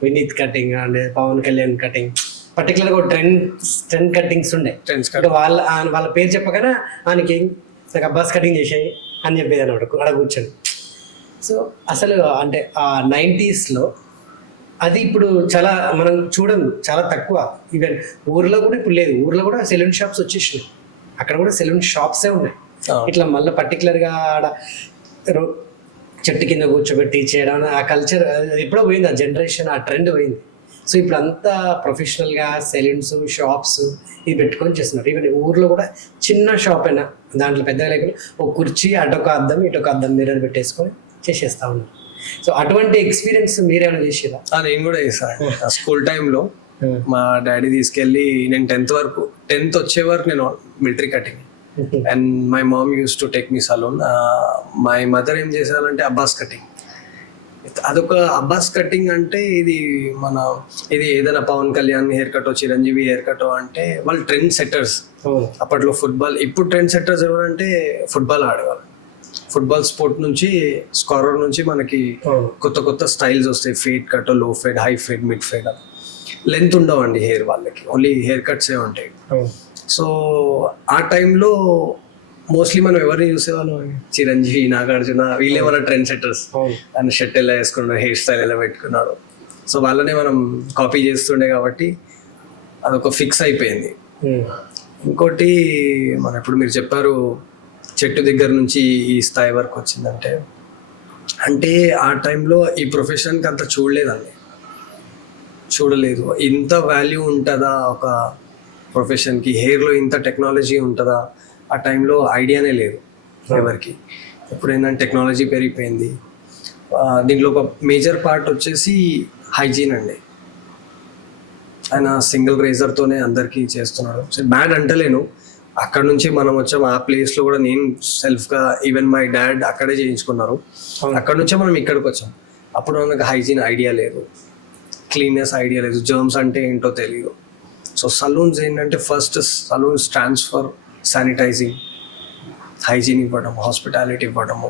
Vineeth cutting and Pawan Kalyan cutting, పర్టికులర్గా ఒక ట్రెండ్ కటింగ్స్ ఉండే. వాళ్ళ పేరు చెప్పగానే ఆయనకి నాకు అబ్బాస్ కటింగ్ చేసాయి అని చెప్పేది అనమాట అక్కడ కూర్చొని. సో అసలు అంటే ఆ 90sలో అది ఇప్పుడు చాలా మనం చూడం, చాలా తక్కువ. ఈవెన్ ఊర్లో కూడా ఇప్పుడు లేదు, ఊర్లో కూడా సెలూన్ షాప్స్ వచ్చేసినాయి, అక్కడ కూడా సెలూన్ షాప్సే ఉన్నాయి. ఇట్లా మళ్ళీ పర్టికులర్గా ఆడ చెట్టు కింద కూర్చోబెట్టి చేయడం, ఆ కల్చర్ ఎప్పుడో పోయింది, ఆ జనరేషన్, ఆ ట్రెండ్ పోయింది. సో ఇప్పుడు అంతా ప్రొఫెషనల్గా సెలూన్స్, షాప్స్ ఇది పెట్టుకొని చేస్తున్నారు. ఈవెన్ ఊర్లో కూడా చిన్న షాప్ అయినా దాంట్లో పెద్దగా లేకుండా ఒక కుర్చీ, అటొక అద్దం, ఇటొక అద్దం మిర్రర్ పెట్టేసుకొని చేసేస్తా ఉన్నారు. సో అటువంటి ఎక్స్పీరియన్స్ మీరేమైనా చేసేదా? నేను కూడా చేశాను. స్కూల్ టైంలో మా డాడీ తీసుకెళ్ళి, నేను 10th వచ్చే వరకు నేను military cutting, and my mom use to take me salon. My mother ఏం చేశారంటే అబ్బాస్ కటింగ్. అదొక అబ్బాస్ కటింగ్ అంటే ఇది ఏదైనా Pawan Kalyan hair cut, Chiranjeevi hair cut అంటే వాళ్ళు ట్రెండ్ సెట్టర్స్. అప్పట్లో ఫుట్బాల్, ఇప్పుడు ట్రెండ్ సెట్టర్స్ ఎవరంటే ఫుట్బాల్ ఆడేవాళ్ళు. ఫుట్బాల్ స్పోర్ట్ నుంచి, స్కోరర్ నుంచి మనకి కొత్త స్టైల్స్ వస్తాయి, fade cut, low fade, high fade, mid fade. Length ఉండవండి హెయిర్ వాళ్ళకి, ఓన్లీ హెయిర్ కట్సే ఉంటాయి. సో ఆ టైంలో మోస్ట్లీ మనం ఎవరిని చూసేవాళ్ళం, చిరంజీవి, నాగార్జున, వీళ్ళే మన ట్రెండ్ సెట్టర్స్. ఆయన షర్ట్ ఎలా వేసుకున్నాడు, హెయిర్ స్టైల్ ఎలా పెట్టుకున్నాడు, సో వాళ్ళనే మనం కాపీ చేస్తుండే కాబట్టి అదొక ఫిక్స్ అయిపోయింది. ఇంకోటి ఇప్పుడు మీరు చెప్పారు చెట్టు దగ్గర నుంచి ఈ స్థాయి వరకు వచ్చిందంటే, అంటే ఆ టైంలో ఈ ప్రొఫెషన్కి అంత చూడలేదు. ఇంత వాల్యూ ఉంటుందా ఒక ప్రొఫెషన్కి, హెయిర్లో ఇంత టెక్నాలజీ ఉంటుందా, ఆ టైంలో ఐడియానే లేదు ఎవరికి. ఇప్పుడు ఏంటంటే టెక్నాలజీ పెరిగిపోయింది. దీంట్లో ఒక మేజర్ పార్ట్ వచ్చేసి హైజీన్ అండి. ఆయన సింగిల్ రేజర్తోనే అందరికీ చేస్తున్నాడు. బ్యాడ్ అంటలేను, అక్కడ నుంచి మనం వచ్చాం. ఆ ప్లేస్లో కూడా నేను సెల్ఫ్గా, ఈవెన్ మై డాడ్ అక్కడే చేయించుకున్నారు. అక్కడ నుంచే మనం ఇక్కడికి వచ్చాం. అప్పుడు మనకు హైజీన్ ఐడియా లేదు, క్లీన్నెస్ ఐడియా లేదు, జర్మ్స్ అంటే ఏంటో తెలియదు. సో సలూన్స్ ఏంటంటే first salon stands for sanitising, hygiene ఇవ్వడము, హాస్పిటాలిటీ ఇవ్వడము,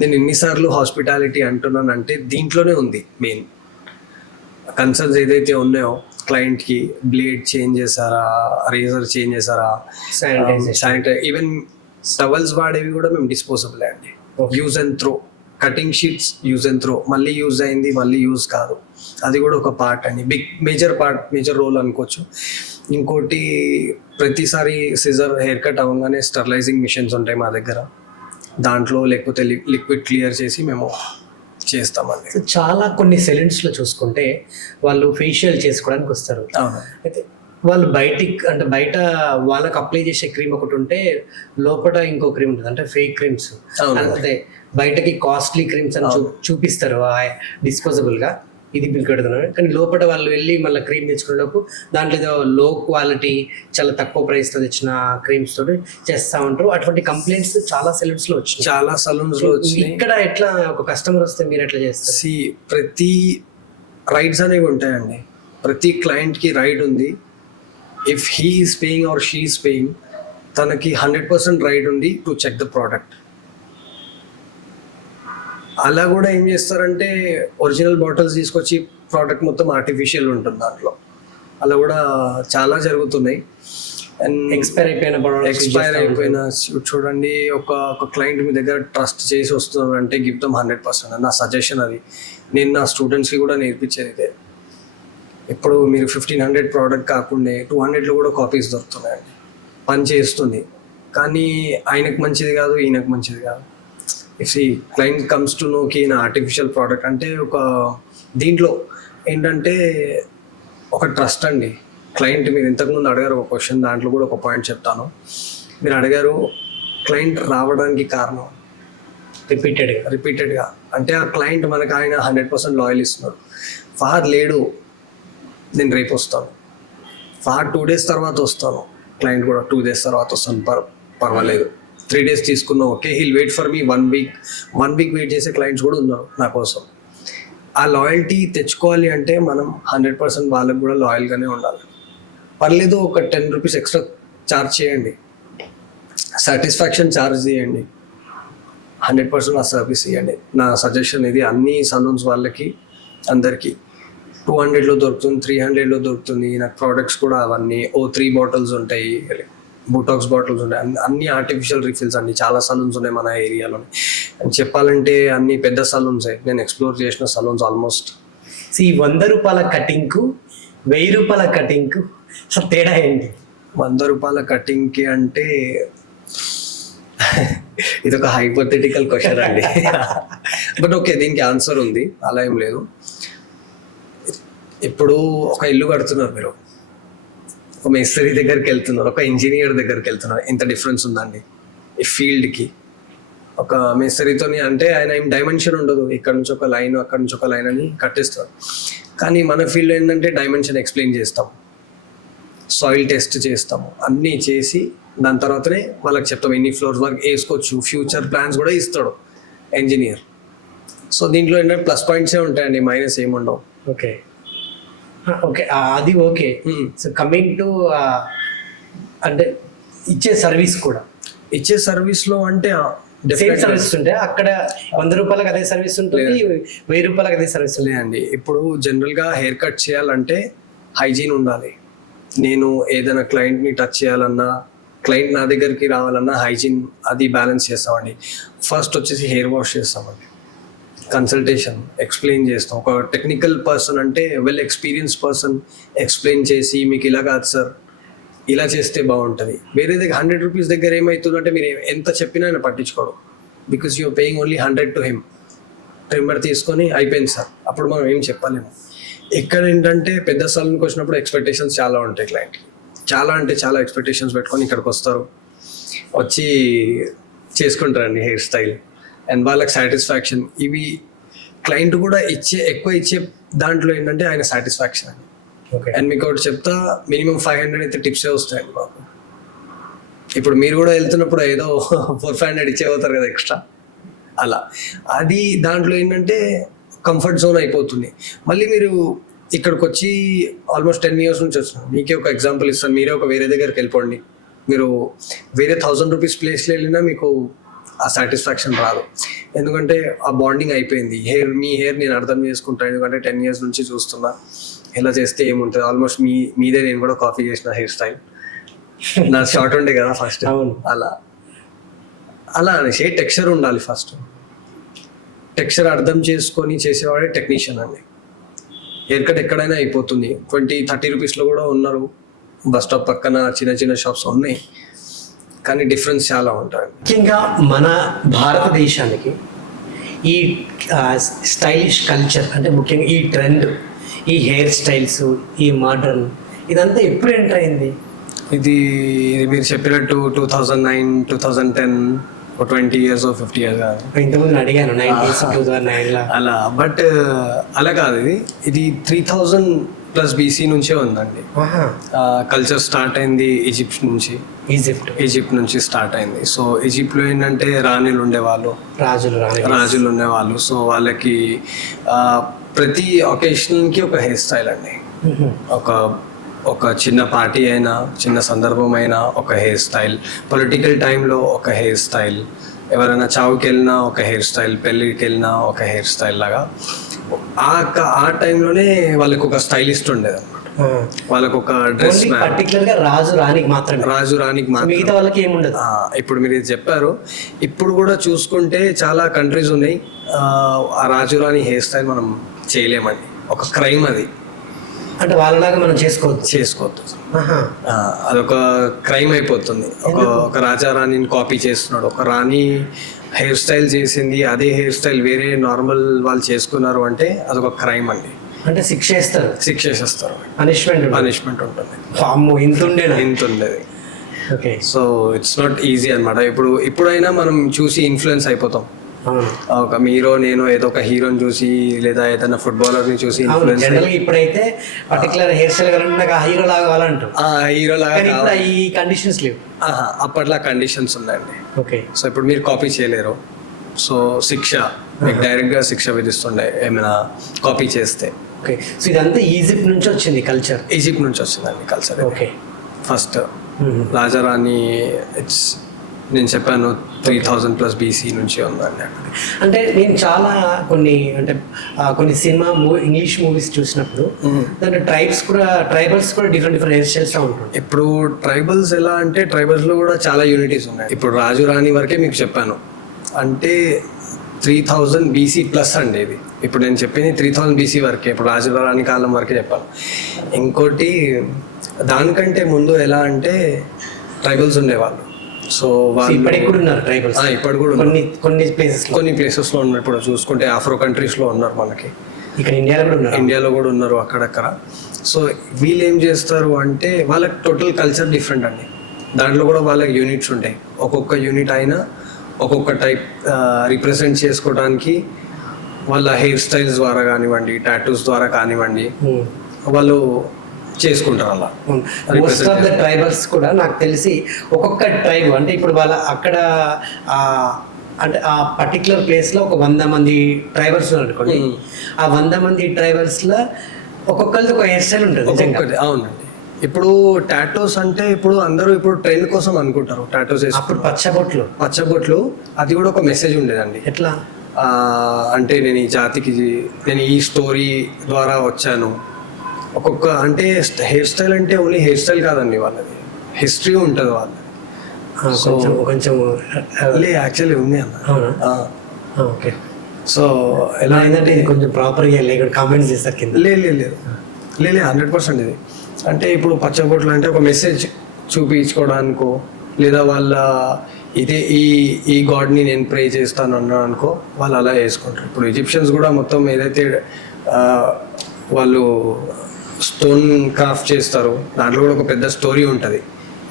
నేను ఎన్నిసార్లు హాస్పిటాలిటీ అంటున్నానంటే దీంట్లోనే ఉంది మెయిన్ కన్సర్న్స్ ఏదైతే ఉన్నాయో క్లయింట్కి బ్లేడ్ చేంజ్ చేశారా, రేజర్ చేంజ్ చేశారా, శానిటైజర్, ఈవెన్ టవల్స్ వాడేవి కూడా మేము డిస్పోజబుల్ అండి. Use and throw, cutting sheets use and throw, మళ్ళీ యూజ్ అయింది మళ్ళీ యూజ్ కాదు, అది కూడా ఒక పార్ట్ అండి, మేజర్ రోల్ అనుకోవచ్చు. ఇంకోటి ప్రతిసారి సిజర్ హెయిర్ కట్ అవ్వగానే స్టెరిలైజింగ్ మిషన్స్ ఉంటాయి మా దగ్గర, దాంట్లో లేకపోతే లిక్విడ్ క్లియర్ చేసి మేము చేస్తామండి. సో చాలా కొన్ని సెలూన్స్లో చూసుకుంటే వాళ్ళు ఫేషియల్ చేసుకోవడానికి వస్తారు. అవును. అయితే వాళ్ళు బయట వాళ్ళకి అప్లై చేసే క్రీమ్ ఒకటి ఉంటే లోపల ఇంకో క్రీమ్ ఉంటుంది, అంటే ఫేక్ క్రీమ్స్. అంటే బయటకి కాస్ట్లీ క్రీమ్స్ అని చూపిస్తారు డిస్పోజబుల్గా, ఇది బిల్ కడుతున్నాను, కానీ లోపల వాళ్ళు వెళ్ళి మళ్ళీ క్రీమ్ తెచ్చుకునేలోపు దాంట్లో ఏదో లో క్వాలిటీ చాలా తక్కువ ప్రైస్తో తెచ్చిన క్రీమ్స్ తోటి చేస్తూ ఉంటారు. అటువంటి కంప్లైంట్స్ చాలా సెలూన్స్లో వచ్చినాయి. చాలా సలూన్స్లో వచ్చినాయి. ఇక్కడ ఎట్లా ఒక కస్టమర్ వస్తే మీరు ఎట్లా చేస్తారు? ప్రతి రైట్స్ అనేవి ఉంటాయండి, ప్రతి క్లయింట్కి రైట్ ఉంది. If he is paying or she is paying, తనకి 100% రైట్ ఉంది టు చెక్ ద ప్రోడక్ట్. అలా కూడా ఏం చేస్తారంటే ఒరిజినల్ బాటిల్స్ తీసుకొచ్చి ప్రోడక్ట్ మొత్తం ఆర్టిఫిషియల్ ఉంటుంది దాంట్లో, అలా కూడా చాలా జరుగుతున్నాయి. అండ్ ఎక్స్పైర్ అయిపోయిన చూడండి, ఒక క్లయింట్ మీ దగ్గర ట్రస్ట్ చేసి వస్తున్నారంటే గివ్ దమ్ 100%. నా సజెషన్ అది, నేను నా స్టూడెంట్స్కి కూడా నేర్పించేది ఇదే. ఇప్పుడు మీరు 1500 ప్రోడక్ట్ కాకుండా 200లో కూడా కాపీస్ దొరుకుతున్నాయండి, పని చేస్తుంది, కానీ ఆయనకు మంచిది కాదు, ఈయనకు మంచిది కాదు. ఇఫ్ ఈ క్లయింట్ కమ్స్ టు నో కి నా ఆర్టిఫిషియల్ ప్రోడక్ట్ అంటే ఒక దీంట్లో ఏంటంటే ఒక ట్రస్ట్ అండి. క్లయింట్ మీరు ఇంతకుముందు అడిగారు ఒక క్వశ్చన్, దాంట్లో కూడా ఒక పాయింట్ చెప్తాను. మీరు అడిగారు క్లయింట్ రావడానికి కారణం రిపీటెడ్గా అంటే ఆ క్లయింట్ మనకు ఆయన 100% లాయల్ ఇస్తున్నాడు. ఫహద్ లేడు, నేను రేపు వస్తాను, ఫహద్ 2 days తర్వాత వస్తాను, క్లయింట్ కూడా 2 days తర్వాత వస్తాను, పర్వాలేదు. 3 days తీసుకున్నా okay, heal wait for me 1 week wait చేసే క్లయింట్స్ కూడా ఉన్నారు నా కోసం. ఆ లాయల్టీ తెచ్చుకోవాలి అంటే మనం 100% వాళ్ళకి కూడా లాయల్గానే ఉండాలి. పర్లేదు ఒక 10 rupees ఎక్స్ట్రా ఛార్జ్ చేయండి, సాటిస్ఫాక్షన్ ఛార్జ్ చేయండి, 100% ఆ సర్వీస్ ఇవ్వండి. నా సజెషన్ ఇది అన్ని సలూన్స్ వాళ్ళకి అందరికీ. 200లో దొరుకుతుంది, 300లో దొరుకుతుంది. నాకు ప్రోడక్ట్స్ కూడా అవన్నీ 3 బాటిల్స్ ఉంటాయి, బోటాక్స్ బాటిల్స్ ఉంటాయి, అన్ని ఆర్టిఫిషియల్ రిఫిల్స్ అండి. చాలా సలూన్స్ ఉన్నాయి మన ఏరియాలో. చెప్పాలంటే అన్ని పెద్ద సలూన్సే, నేను ఎక్స్ప్లోర్ చేసిన సలూన్స్ ఆల్మోస్ట్. ఈ 100 రూపాయల కటింగ్కు 1000 రూపాయల కటింగ్కు తేడా ఏంటి? 100 రూపాయల కటింగ్కి అంటే ఇది ఒక హైపోథెటికల్ క్వశ్చన్ అండి. బట్ ఓకే, దీనికి ఆన్సర్ ఉంది, అలా ఏం లేదు. ఇప్పుడు ఒక ఇల్లు కడుతున్నారు, మీరు ఒక మేస్త్రి దగ్గరికి వెళ్తున్నారు, ఒక ఇంజనీర్ దగ్గరికి వెళ్తున్నారు, ఎంత డిఫరెన్స్ ఉందండి ఈ ఫీల్డ్కి. ఒక మేస్త్రితోని అంటే ఆయన ఏం డైమెన్షన్ ఉండదు, ఇక్కడ నుంచి ఒక లైన్ అక్కడ నుంచి ఒక లైన్ అని కట్టేస్తారు. కానీ మన ఫీల్డ్ ఏంటంటే డైమెన్షన్ ఎక్స్ప్లెయిన్ చేస్తాం, సాయిల్ టెస్ట్ చేస్తాము, అన్నీ చేసి దాని తర్వాతనే వాళ్ళకి చెప్తాం ఎన్ని ఫ్లోర్స్ వరకు వేసుకోవచ్చు, ఫ్యూచర్ ప్లాన్స్ కూడా ఇస్తాడు ఇంజనీర్. సో దీంట్లో ఏంటంటే ప్లస్ పాయింట్సే ఉంటాయండి, మైనస్ ఏముండవు. ఓకే ఓకే, అది ఓకే. సో కమింగ్ టు అంటే ఇచ్చే సర్వీస్లో అంటే సేమ్ సర్వీస్ ఉంటే అక్కడ 100 రూపాయలకు అదే సర్వీస్ ఉంటుంది, 1000 రూపాయలకు అదే సర్వీస్ లేదండి. ఇప్పుడు జనరల్గా హెయిర్ కట్ చేయాలంటే హైజీన్ ఉండాలి. నేను ఏదైనా క్లయింట్ని టచ్ చేయాలన్నా, క్లయింట్ నా దగ్గరికి రావాలన్నా హైజీన్ అది బ్యాలెన్స్ చేస్తామండి. ఫస్ట్ వచ్చేసి హెయిర్ వాష్ చేస్తామండి, కన్సల్టేషన్ ఎక్స్ప్లెయిన్ చేస్తాం. ఒక టెక్నికల్ పర్సన్ అంటే వెల్ ఎక్స్పీరియన్స్ పర్సన్ ఎక్స్ప్లెయిన్ చేసి మీకు ఇలా కాదు సార్, ఇలా చేస్తే బాగుంటుంది. వేరే దగ్గర 100 రూపీస్ దగ్గర ఏమవుతుందంటే మీరు ఎంత చెప్పినా ఆయన పట్టించుకోడు, because you're paying only 100 to him. Trimmer తీసుకొని అయిపోయింది సార్, అప్పుడు మనం ఏం చెప్పలేము. ఇక్కడ ఏంటంటే పెద్ద సలూన్కి వచ్చినప్పుడు ఎక్స్పెక్టేషన్స్ చాలా ఉంటాయి క్లయింట్కి, చాలా అంటే చాలా ఎక్స్పెక్టేషన్స్ పెట్టుకొని ఇక్కడికి వస్తారు, వచ్చి చేసుకుంటారండి హెయిర్ స్టైల్ అండ్ వాళ్ళకి సాటిస్ఫాక్షన్. ఇవి క్లయింట్ కూడా ఎక్కువ ఇచ్చే దాంట్లో ఏంటంటే ఆయన సాటిస్ఫాక్షన్ అండి. ఓకే. అండ్ మీకు ఒకటి చెప్తా, మినిమం 500 అయితే టిప్సే వస్తాయండి మాకు. ఇప్పుడు మీరు కూడా వెళ్తున్నప్పుడు ఏదో 400-500 ఇచ్చేపోతారు కదా ఎక్స్ట్రా, అలా అది దాంట్లో ఏంటంటే కంఫర్ట్ జోన్ అయిపోతుంది. మళ్ళీ మీరు ఇక్కడికి వచ్చి ఆల్మోస్ట్ 10 years నుంచి వస్తున్నాను. మీకే ఒక ఎగ్జాంపుల్ ఇస్తాను, మీరే ఒక వేరే దగ్గరికి వెళ్ళిపోండి, మీరు వేరే 1000 రూపీస్ ప్లేస్లో వెళ్ళినా మీకు ఆ సాటిస్ఫాక్షన్ రాదు. ఎందుకంటే ఆ బాండింగ్ అయిపోయింది. మీ హెయిర్ నేను అర్థం చేసుకుంటాను, ఎందుకంటే 10 years నుంచి చూస్తున్నా ఇలా చేస్తే ఏముంటుంది. ఆల్మోస్ట్ మీదే నేను కూడా కాపీ చేసిన హెయిర్ స్టైల్. నా షార్ట్ ఉండే కదా ఫస్ట్, అవును. అలా అనేసి టెక్స్చర్ ఉండాలి ఫస్ట్. టెక్స్చర్ అర్థం చేసుకొని చేసేవాడే టెక్నీషియన్ అండి. హెయిర్ కట్ ఎక్కడైనా అయిపోతుంది. 20-30 రూపీస్లో కూడా ఉన్నారు. బస్ స్టాప్ పక్కన చిన్న చిన్న షాప్స్ ఉన్నాయి, కానీ డిఫరెన్స్ చాలా ఉంటుంది. ముఖ్యంగా మన భారతదేశానికి ఈ స్టైలిష్ కల్చర్ అంటే ముఖ్యంగా ఈ ట్రెండ్, ఈ హెయిర్ స్టైల్స్, ఈ మోడర్న్ ఇదంతా ఎప్పుడు ఎంటర్ అయింది? ఇది మీరు చెప్పినట్టు 2009, 2010, 20 years or 50 years కాదు. ఇంతకుముందు అడిగాను 90s 2009 అలా. బట్ అలా కాదు, ఇది 3000+ BC నుంచే ఉందండి. కల్చర్ స్టార్ట్ అయింది ఈజిప్ట్ నుంచి స్టార్ట్ అయింది. సో ఈజిప్ట్లో ఏంటంటే రాణులు ఉండేవాళ్ళు, రాజులు ఉండేవాళ్ళు. సో వాళ్ళకి ప్రతి ఒకేషన్కి ఒక హెయిర్ స్టైల్ అండి. ఒక చిన్న పార్టీ అయినా, చిన్న సందర్భం అయినా ఒక హెయిర్ స్టైల్, పొలిటికల్ టైంలో ఒక హెయిర్ స్టైల్, ఎవరైనా చావుకి వెళ్ళినా ఒక హెయిర్ స్టైల్, పెళ్ళికి వెళ్ళినా ఒక హెయిర్ స్టైల్ లాగా ఆ టైంలోనే వాళ్ళకి ఒక స్టైలిస్ట్ ఉండేది అనమాట. వాళ్ళకు ఒక డ్రెస్ పర్టికులర్గా రాజు రాణికి మాత్రం, మిగతా వాళ్ళకి ఏముండదు. ఇప్పుడు మీరు ఇది చెప్పారు. ఇప్పుడు కూడా చూసుకుంటే చాలా కంట్రీస్ ఉన్నాయి, ఆ రాజు రాణి హెయిర్ స్టైల్ మనం చేయలేమండి. ఒక క్రైమ్ అది. అంటే వాళ్ళలాగా మనం చేసుకోవద్దు. అదొక క్రైమ్ అయిపోతుంది. ఒక రాజా రాణిని కాపీ చేస్తున్నాడు, ఒక రాణి హెయిర్ స్టైల్ చేసింది, అదే హెయిర్ స్టైల్ వేరే నార్మల్ వాళ్ళు చేసుకున్నారు అంటే అదొక క్రైమ్ అండి. అంటే శిక్ష వేసేస్తారు, పనిష్మెంట్ ఉంటుంది. ఇంత ఉండేది. Okay. So it's not easy అనమాట. ఇప్పుడైనా మనం చూసి ఇన్ఫ్లుయెన్స్ అయిపోతాం. ఒక మీరు నేను ఏదో ఒక హీరోని చూసి లేదా ఏదైనా ఫుట్బాలర్ ని చూసి ఇప్పుడైతే పర్టికులర్ హెయిర్ స్టైల్ హీరో లాగా కావాలంటారు. ఈ కండిషన్స్ లేవు. అప్పట్లో కండిషన్స్ ఉన్నాయండి. ఓకే. సో ఇప్పుడు మీరు కాపీ చేయలేరు. సో మీకు డైరెక్ట్ గా శిక్ష విధిస్తుండే ఏమైనా కాపీ చేస్తే. ఓకే. సో ఇదంతా ఈజిప్ట్ నుంచి వచ్చింది కల్చర్. ఈజిప్ట్ నుంచి వచ్చిందండి కల్చర్. ఓకే. ఫస్ట్ రాజారాణి నేను చెప్పాను 3000+ BC నుంచి ఉందండి. అంటే నేను చాలా కొన్ని సినిమా ఇంగ్లీష్ మూవీస్ చూసినప్పుడు దాంట్లో ట్రైబల్స్ కూడా డిఫరెంట్ హెయిర్ స్టైల్స్ ఉంటుంది. ఇప్పుడు ట్రైబల్స్ ఎలా అంటే ట్రైబల్స్లో కూడా చాలా యూనిటీస్ ఉన్నాయి. ఇప్పుడు రాజు రాణి వరకే మీకు చెప్పాను, అంటే 3000 BC ప్లస్ అండి ఇది. ఇప్పుడు నేను చెప్పింది 3000 BC వరకే, ఇప్పుడు రాజు రాణి కాలం వరకే చెప్పాను. ఇంకోటి దానికంటే ముందు ఎలా అంటే ట్రైబల్స్ ఉండేవాళ్ళు. సో ఇప్పటికి కూడా ఉన్నారు ట్రైబల్స్. ఇప్పుడు కూడా కొన్ని ప్లేసెస్లో ఉన్నారు. ఇప్పుడు చూసుకుంటే ఆఫ్రో కంట్రీస్లో ఉన్నారు, మనకి ఇక్కడ ఇండియాలో కూడా ఉన్నారు అక్కడక్కడ. సో వీళ్ళు ఏం చేస్తారు అంటే వాళ్ళకి టోటల్ కల్చర్ డిఫరెంట్ అండి. దాంట్లో కూడా వాళ్ళకి యూనిట్స్ ఉంటాయి. ఒక్కొక్క యూనిట్ అయినా ఒక్కొక్క టైప్ రిప్రజెంట్ చేసుకోవడానికి వాళ్ళ హెయిర్ స్టైల్స్ ద్వారా కానివ్వండి, టాటూస్ ద్వారా కానివ్వండి, వాళ్ళు చేసుకుంటారు. అలా మోస్ట్ ఆఫ్ ద ట్రైబల్స్ కూడా నాకు తెలిసి ఒక్కొక్క ట్రైబ్ అంటే ఇప్పుడు వాళ్ళ అక్కడ అంటే ఆ పర్టికులర్ ప్లేస్లో ఒక 100 మంది ట్రైబల్స్ అనుకోండి. ఆ 100 మంది ట్రైబల్స్లో ఒక్కొక్కరిది ఒక హెయిర్ స్టైల్ ఉంటుంది. అవునండి. ఇప్పుడు టాటూస్ అంటే ఇప్పుడు అందరూ ట్రెండ్ కోసం అనుకుంటారు టాటూస్. అప్పుడు పచ్చబొట్లు అది కూడా ఒక మెసేజ్ ఉండేదండి. ఎట్లా అంటే నేను ఈ జాతికి, నేను ఈ స్టోరీ ద్వారా వచ్చాను. ఒక్కొక్క అంటే హెయిర్ స్టైల్ అంటే ఓన్లీ హెయిర్ స్టైల్ కాదండి, వాళ్ళది హిస్టరీ ఉంటుంది వాళ్ళది. కొంచెం యాక్చువల్లీ ఉంది అన్న. ఓకే. సో ఎలా ఏంటంటే ఇది కొంచెం ప్రాపర్గా లేకుండా కామెంట్స్ చేస్తారు కింద. లేదు 100% ఇది. అంటే ఇప్పుడు పచ్చబొట్లు అంటే ఒక మెసేజ్ చూపించుకోవడానికో, లేదా వాళ్ళ ఇదే ఈ గాడ్ని నేను ప్రే చేస్తాను అన్నా అనుకో, వాళ్ళు అలా వేసుకుంటారు. ఇప్పుడు ఈజిప్షియన్స్ కూడా మొత్తం ఏదైతే వాళ్ళు స్టోన్ క్రాఫ్ట్ చేస్తారు, దాంట్లో కూడా ఒక పెద్ద స్టోరీ ఉంటుంది.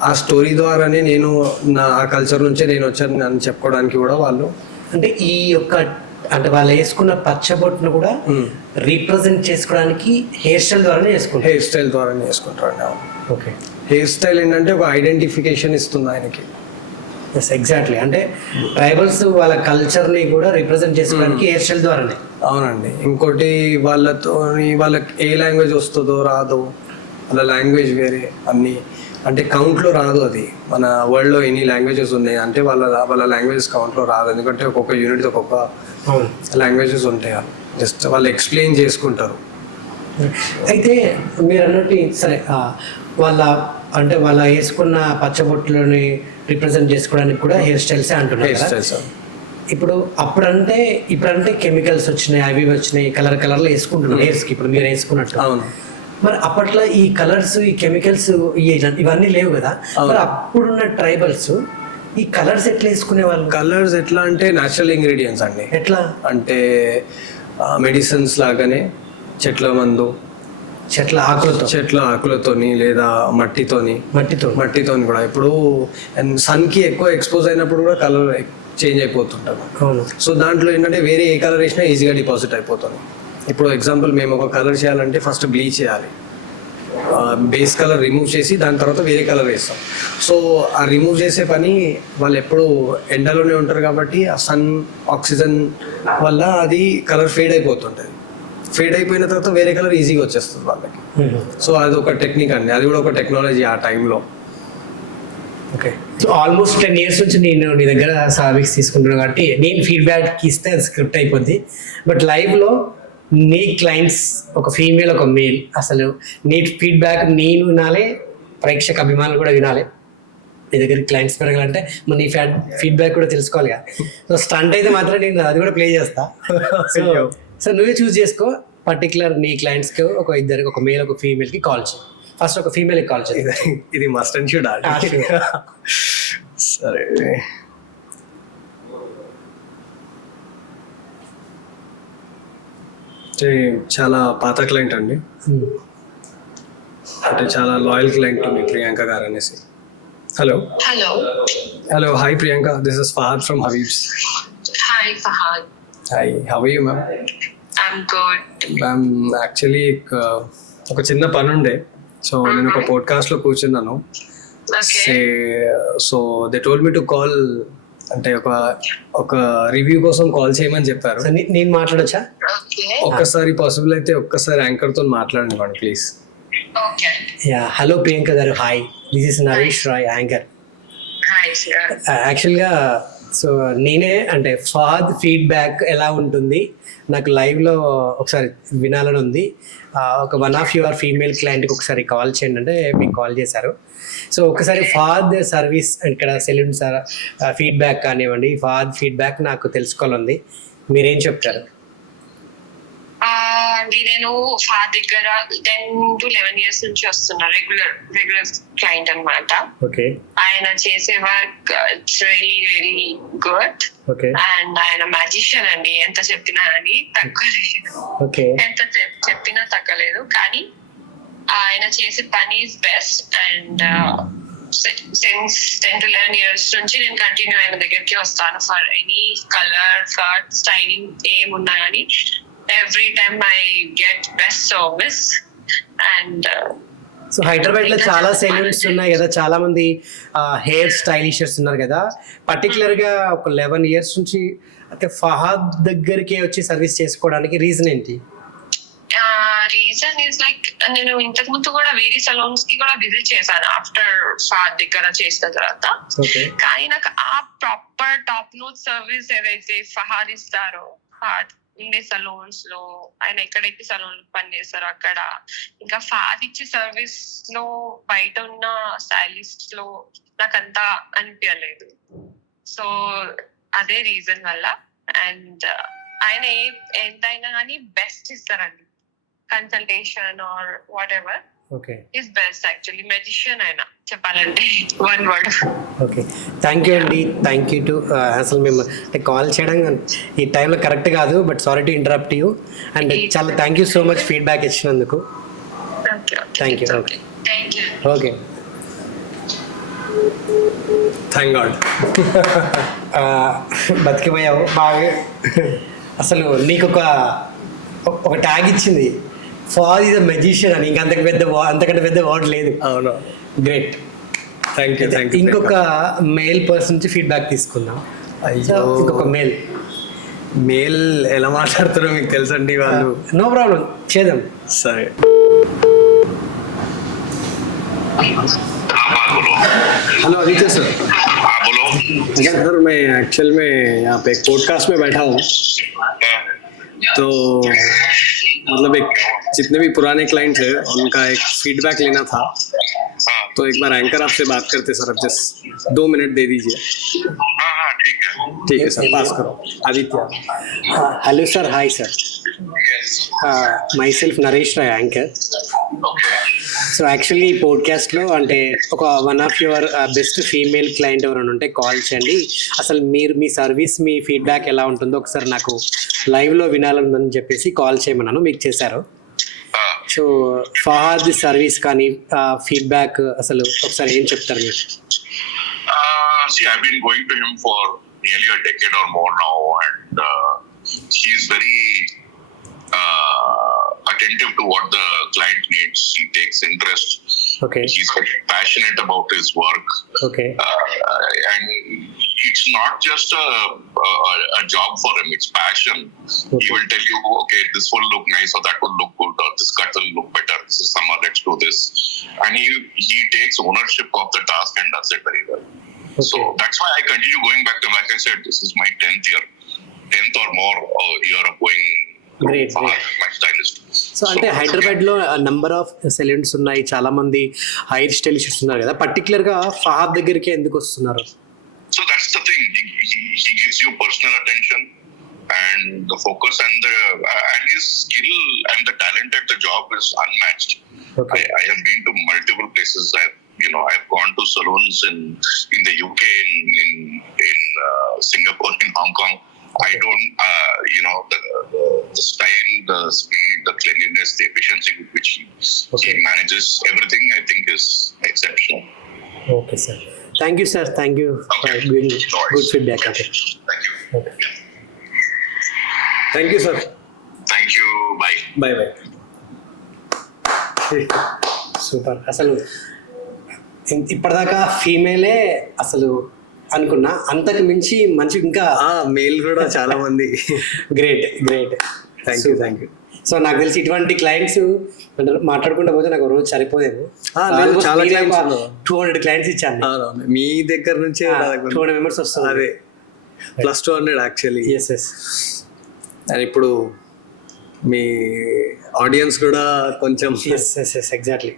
ఆ స్టోరీ ద్వారానే నేను ఆ కల్చర్ నుంచే నేను వచ్చాను అని చెప్పుకోవడానికి కూడా వాళ్ళు అంటే ఈ యొక్క అంటే వాళ్ళు వేసుకున్న పచ్చబొట్టును కూడా రీప్రజెంట్ చేసుకోవడానికి హెయిర్ స్టైల్ ద్వారానే చేసుకుంటారు. ఓకే. హెయిర్ స్టైల్ ఏంటంటే ఒక ఐడెంటిఫికేషన్ ఇస్తుంది ఆయనకి. ఎగ్జాక్ట్లీ. అంటే ట్రైబల్స్ వాళ్ళ కల్చర్ని కూడా రిప్రజెంట్ చేసుకోవడానికి హెయిర్ స్టైల్ ద్వారానే. అవునండి. ఇంకోటి వాళ్ళకి ఏ లాంగ్వేజ్ వస్తుందో రాదో, వాళ్ళ లాంగ్వేజ్ వేరే, అన్నీ అంటే కౌంట్లో రాదు అది. మన వరల్డ్లో ఎన్ని లాంగ్వేజెస్ ఉన్నాయి అంటే వాళ్ళ లాంగ్వేజెస్ కౌంట్లో రాదు, ఎందుకంటే ఒక్కొక్క యూనిట్ ఒక్కొక్క లాంగ్వేజెస్ ఉంటాయి. జస్ట్ వాళ్ళు ఎక్స్ప్లెయిన్ చేసుకుంటారు. అయితే మీరు అన్నట్టు సరే వాళ్ళ వేసుకున్న పచ్చబొట్టులని రిప్రజెంట్ చేసుకోవడానికి కూడా హెయిర్ స్టైల్సే అంటున్నారు హెయిర్ కదా. స్టైల్స్ ఇప్పుడంటే కెమికల్స్ వచ్చినాయి, అవి వచ్చినాయి, కలర్లు వేసుకుంటున్నాం హెయిర్స్కి, ఇప్పుడు మీరు వేసుకున్నట్టు. అవును. మరి అప్పట్లో ఈ కలర్స్, ఈ కెమికల్స్ ఇవన్నీ లేవు కదా. మరి అప్పుడున్న ట్రైబల్స్ ఈ కలర్స్ ఎట్లా వేసుకునే వాళ్ళు? కలర్స్ ఎట్లా అంటే న్యాచురల్ ఇంగ్రీడియంట్స్ అండి. ఎట్లా అంటే మెడిసిన్స్ లాగానే చెట్ల మందు, చెట్ల ఆకులతోని లేదా మట్టితోని కూడా. ఇప్పుడు సన్కి ఎక్కువ ఎక్స్పోజ్ అయినప్పుడు కూడా కలర్ చేంజ్ అయిపోతుంటారు. అవును. సో దాంట్లో ఏంటంటే వేరే ఏ కలర్ వేసినా ఈజీగా డిపాజిట్ అయిపోతుంది. ఇప్పుడు ఎగ్జాంపుల్ మేము ఒక కలర్ చేయాలంటే ఫస్ట్ బ్లీచ్ చేయాలి, బేస్ కలర్ రిమూవ్ చేసి దాని తర్వాత వేరే కలర్ వేస్తాం. సో ఆ రిమూవ్ చేసే పని వాళ్ళు ఎప్పుడు ఎండలోనే ఉంటారు కాబట్టి ఆ సన్ ఆక్సిజన్ వల్ల అది కలర్ ఫేడ్ అయిపోతుంటుంది. ఫేడ్ అయిపోయిన తర్వాత వేరే కలర్ ఈజీగా వచ్చేస్తుంది వాళ్ళకి. సో అది ఒక టెక్నిక్ అండి, అది కూడా ఒక టెక్నాలజీ ఆ టైంలో. ఓకే. సో ఆల్మోస్ట్ 10 years నుంచి నేను నీ దగ్గర సర్వీస్ తీసుకుంటున్నాను కాబట్టి నేను ఫీడ్బ్యాక్ ఇస్తే అది స్క్రిప్ట్ అయిపోద్ది. బట్ లైవ్లో నీ క్లయింట్స్ ఒక ఫీమేల్ ఒక మేల్, అసలు నీ ఫీడ్బ్యాక్ నేను వినాలి, ప్రేక్షక అభిమానులు కూడా వినాలి. నీ దగ్గర క్లయింట్స్ పెరగాలంటే మరి నీ ఫీడ్బ్యాక్ కూడా తెలుసుకోవాలి కదా. సో స్టంట్ అయితే మాత్రం నేను అది కూడా ప్లే చేస్తా. సో నువ్వే చూస్ చేసుకో, పర్టికులర్ నీ క్లయింట్స్కి ఒక మేల్ ఒక ఫీమేల్కి కాల్ చేయి. ఫస్ట్ ఒక ఫీమేల్కి కాల్ చేయి. ఇది మస్ట్ అండ్ షుడ్. సరే, చాలా పాత క్లయింట్ అండి, అంటే చాలా లాయల్ క్లయింట్ మీ ప్రియాంక గారు అనేసి. Hello hi Priyanka, this is Fahad from Habib's. Hi, Fahad. Hi, how are you ma'am? I'm good. Ma'am actually ఒక చిన్న పని ఉండే, సో నేను ఒక పాడ్కాస్ట్లో కూర్చున్నాను. Okay. So they told me to call, అంటే ఒక రివ్యూ కోసం కాల్ చేయమని చెప్పారు. సో నేను మాట్లాడచ్చా? Okay. ఒక్కసారి పాసిబుల్ అయితే ఒక్కసారి యాంకర్తో మాట్లాడండి please. Okay. Yeah, hello Priyanka గారు, hi, this is Naresh Rai, anchor. Hi, sir. యాక్చువల్గా సో నేనే అంటే ఫాద్ ఫీడ్బ్యాక్ ఎలా ఉంటుంది నాకు లైవ్లో ఒకసారి వినాలని ఉంది. ఒక వన్ ఆఫ్ యువర్ ఫీమేల్ క్లయింట్కి ఒకసారి కాల్ చేయండి అంటే మీకు కాల్ చేశారు. సో ఒకసారి ఫాద్ సర్వీస్ ఇక్కడ సెలూన్ ఫీడ్బ్యాక్ కానివ్వండి, ఫాద్ ఫీడ్బ్యాక్ నాకు తెలుసుకోవాలంది, మీరేం చెప్తారు? నేను ఫాదర్ దగ్గర 10 to 11 years నుంచి వస్తున్నా, రెగ్యులర్ క్లయింట్ అన్నమాట. ఓకే. ఆయన చేసే work it's really good. Okay. And ఆయన మ్యాజిషియన్ అండి, ఎంత చెప్పినా అని తగ్గలేదు. ఓకే. ఎంత చెప్పినా తగ్గలేదు, కానీ ఆయన చేసే పని is best. And since 10 to 11 years నుంచి నేను కంటిన్యూ ఆయన దగ్గరికి వస్తాను for any colour, cut, styling ఏమున్నా కానీ every time I get best service. And so Hyderabad లో చాలా సెలూన్స్ ఉన్నాయి కదా, చాలా మంది హెయిర్ స్టైలిషర్స్ ఉన్నారు కదా, పర్టికులర్ గా ఒక 11 years నుంచి అంటే ఫహాద్ దగ్గరికి వచ్చి సర్వీస్ చేసుకోవడానికి రీజన్ ఏంటి? రీజన్ ఇస్ లైక్ నేను ఇంతకు ముందు కూడా వేరే సలూన్స్ కి కూడా విజిట్ చేశాను ఆఫ్టర్ ఫాద్ దగ్గర చేసిన తర్వాత. కానీ నాకు ఆ ప్రాపర్ టాప్ నోట్ సర్వీస్ ఏదైతే ఫహాద్ ఇస్తారో, ఫహాద్ ఉండే సలూన్స్ లో ఆయన ఎక్కడైతే సలూన్ పని చేస్తారో అక్కడ, ఇంకా ఫాద్ ఇచ్చే సర్వీస్ లో బయట ఉన్న స్టైలిస్ట్ లో నాకంతా అనిపించలేదు. సో అదే రీజన్ వల్ల. అండ్ ఆయన ఎంతైనా కానీ బెస్ట్ ఇస్తారండి, consultation or whatever. Okay. Is best actually, magician అయినా చెప్పాలంటే one word. Okay, thank you అండి, థ్యాంక్ యూ టు అసలు మేము అంటే కాల్ చేయడం ఈ టైంలో కరెక్ట్ కాదు, but sorry to interrupt you. And చాలా thank you so much feedback ఇచ్చినందుకు. Thank you. Okay. Okay, thank God. బతికిపోయావు బాగా. అసలు నీకు ఒక ట్యాగ్ ఇచ్చింది, ఫాదర్ ఈజ్ అ మెజిషియన్ అని, ఇంకా అంతకంటే పెద్ద వర్డ్ లేదు. అవును, గ్రేట్. Thank you. ఇంకొక మేల్ పర్సన్ నుంచి ఫీడ్బ్యాక్ తీసుకుందాం. ఇంకొక మేల్ ఎలా మాట్లాడుతారో మీకు తెలుసండి వాళ్ళు. నో ప్రాబ్లం, చేద్దాం. సరే. बोलो। Hello Aditya sir. हाँ बोलो। सर मैं एक्चुअल में यहाँ पे एक पॉडकास्ट में बैठा हूँ, तो मतलब एक जितने भी पुराने क्लाइंट्स हैं उनका एक फीडबैक लेना था, तो एक बार एंकर आपसे बात करते सर, अब जस्ट 2 मिनट दे दीजिए। हाँ ठीक है। ठीक है सर, पास करो। Aditya. Hello sir, hi sir. Yes. Myself Naresh Rai, anchor. Okay. So actually ఈ పోడ్కాస్ట్లో అంటే ఒక one of your best female client ఎవరైనా ఉంటే కాల్ చేయండి. అసలు మీరు మీ సర్వీస్, మీ ఫీడ్బ్యాక్ ఎలా ఉంటుందో ఒకసారి నాకు లైవ్లో వినాలని చెప్పేసి కాల్ చేయమన్నాను, మీకు చేశారు. సో ఫహాద్ సర్వీస్ కానీ ఫీడ్బ్యాక్ అసలు ఒకసారి ఏం చెప్తారు మీరు? See, I've been going to him for nearly a decade or more now, and he's very attentive to what the client needs. He takes interest. Okay. He's very passionate about his work. Okay. And it's not just a job for him, it's passion. Okay. He will tell you, okay, this will look nice, or that will look good, or this cut will look better, this is summer, let's do this. And he takes ownership of the task and does it very well. Okay. So that's why I continue going back to, like I said, this is my 10th or more year of going Great, for great. my stylist. So అంటే హైదరాబాద్లో number of salons ఉన్నాయి, చాలా మంది hair స్టైలిస్ట్స్ ఉన్నారు కదా, పర్టికులర్గా ఫహాద్ దగ్గరికి ఎందుకు వస్తున్నారు? So that's the thing. He gives you personal attention and the focus and his skill and the talent at the job is unmatched. Okay. I have been to multiple places. I've gone to salons in the UK, in Singapore, in Hong Kong. I don't, the style, the speed, the cleanliness, the efficiency with which he manages everything, I think is exceptional. Okay sir, thank you sir, thank you for giving good feedback. Okay, Thank you. Thank you sir. Thank you. Bye. Bye bye. Super. అసలు ఇప్పటిదాకా ఫీమేలే అసలు అనుకున్నా, అంతకు మించి మంచి ఇంకా mail కూడా చాలా మంది. Great great. Thank you, thank you. So నాకు తెలిసి ఇటువంటి క్లయింట్స్ మాట్లాడుకుంటూ పోతే నాకు రోజు సరిపోలేదు. చాలా clients 200 క్లయింట్స్ ఇచ్చాను మీ దగ్గర నుంచే 200 మెంబర్స్ వస్తుంది. అదే plus 200 actually. Yes yes. And ఇప్పుడు మీ ఆడియన్స్ కూడా కొంచెం. Yes yes yes, exactly.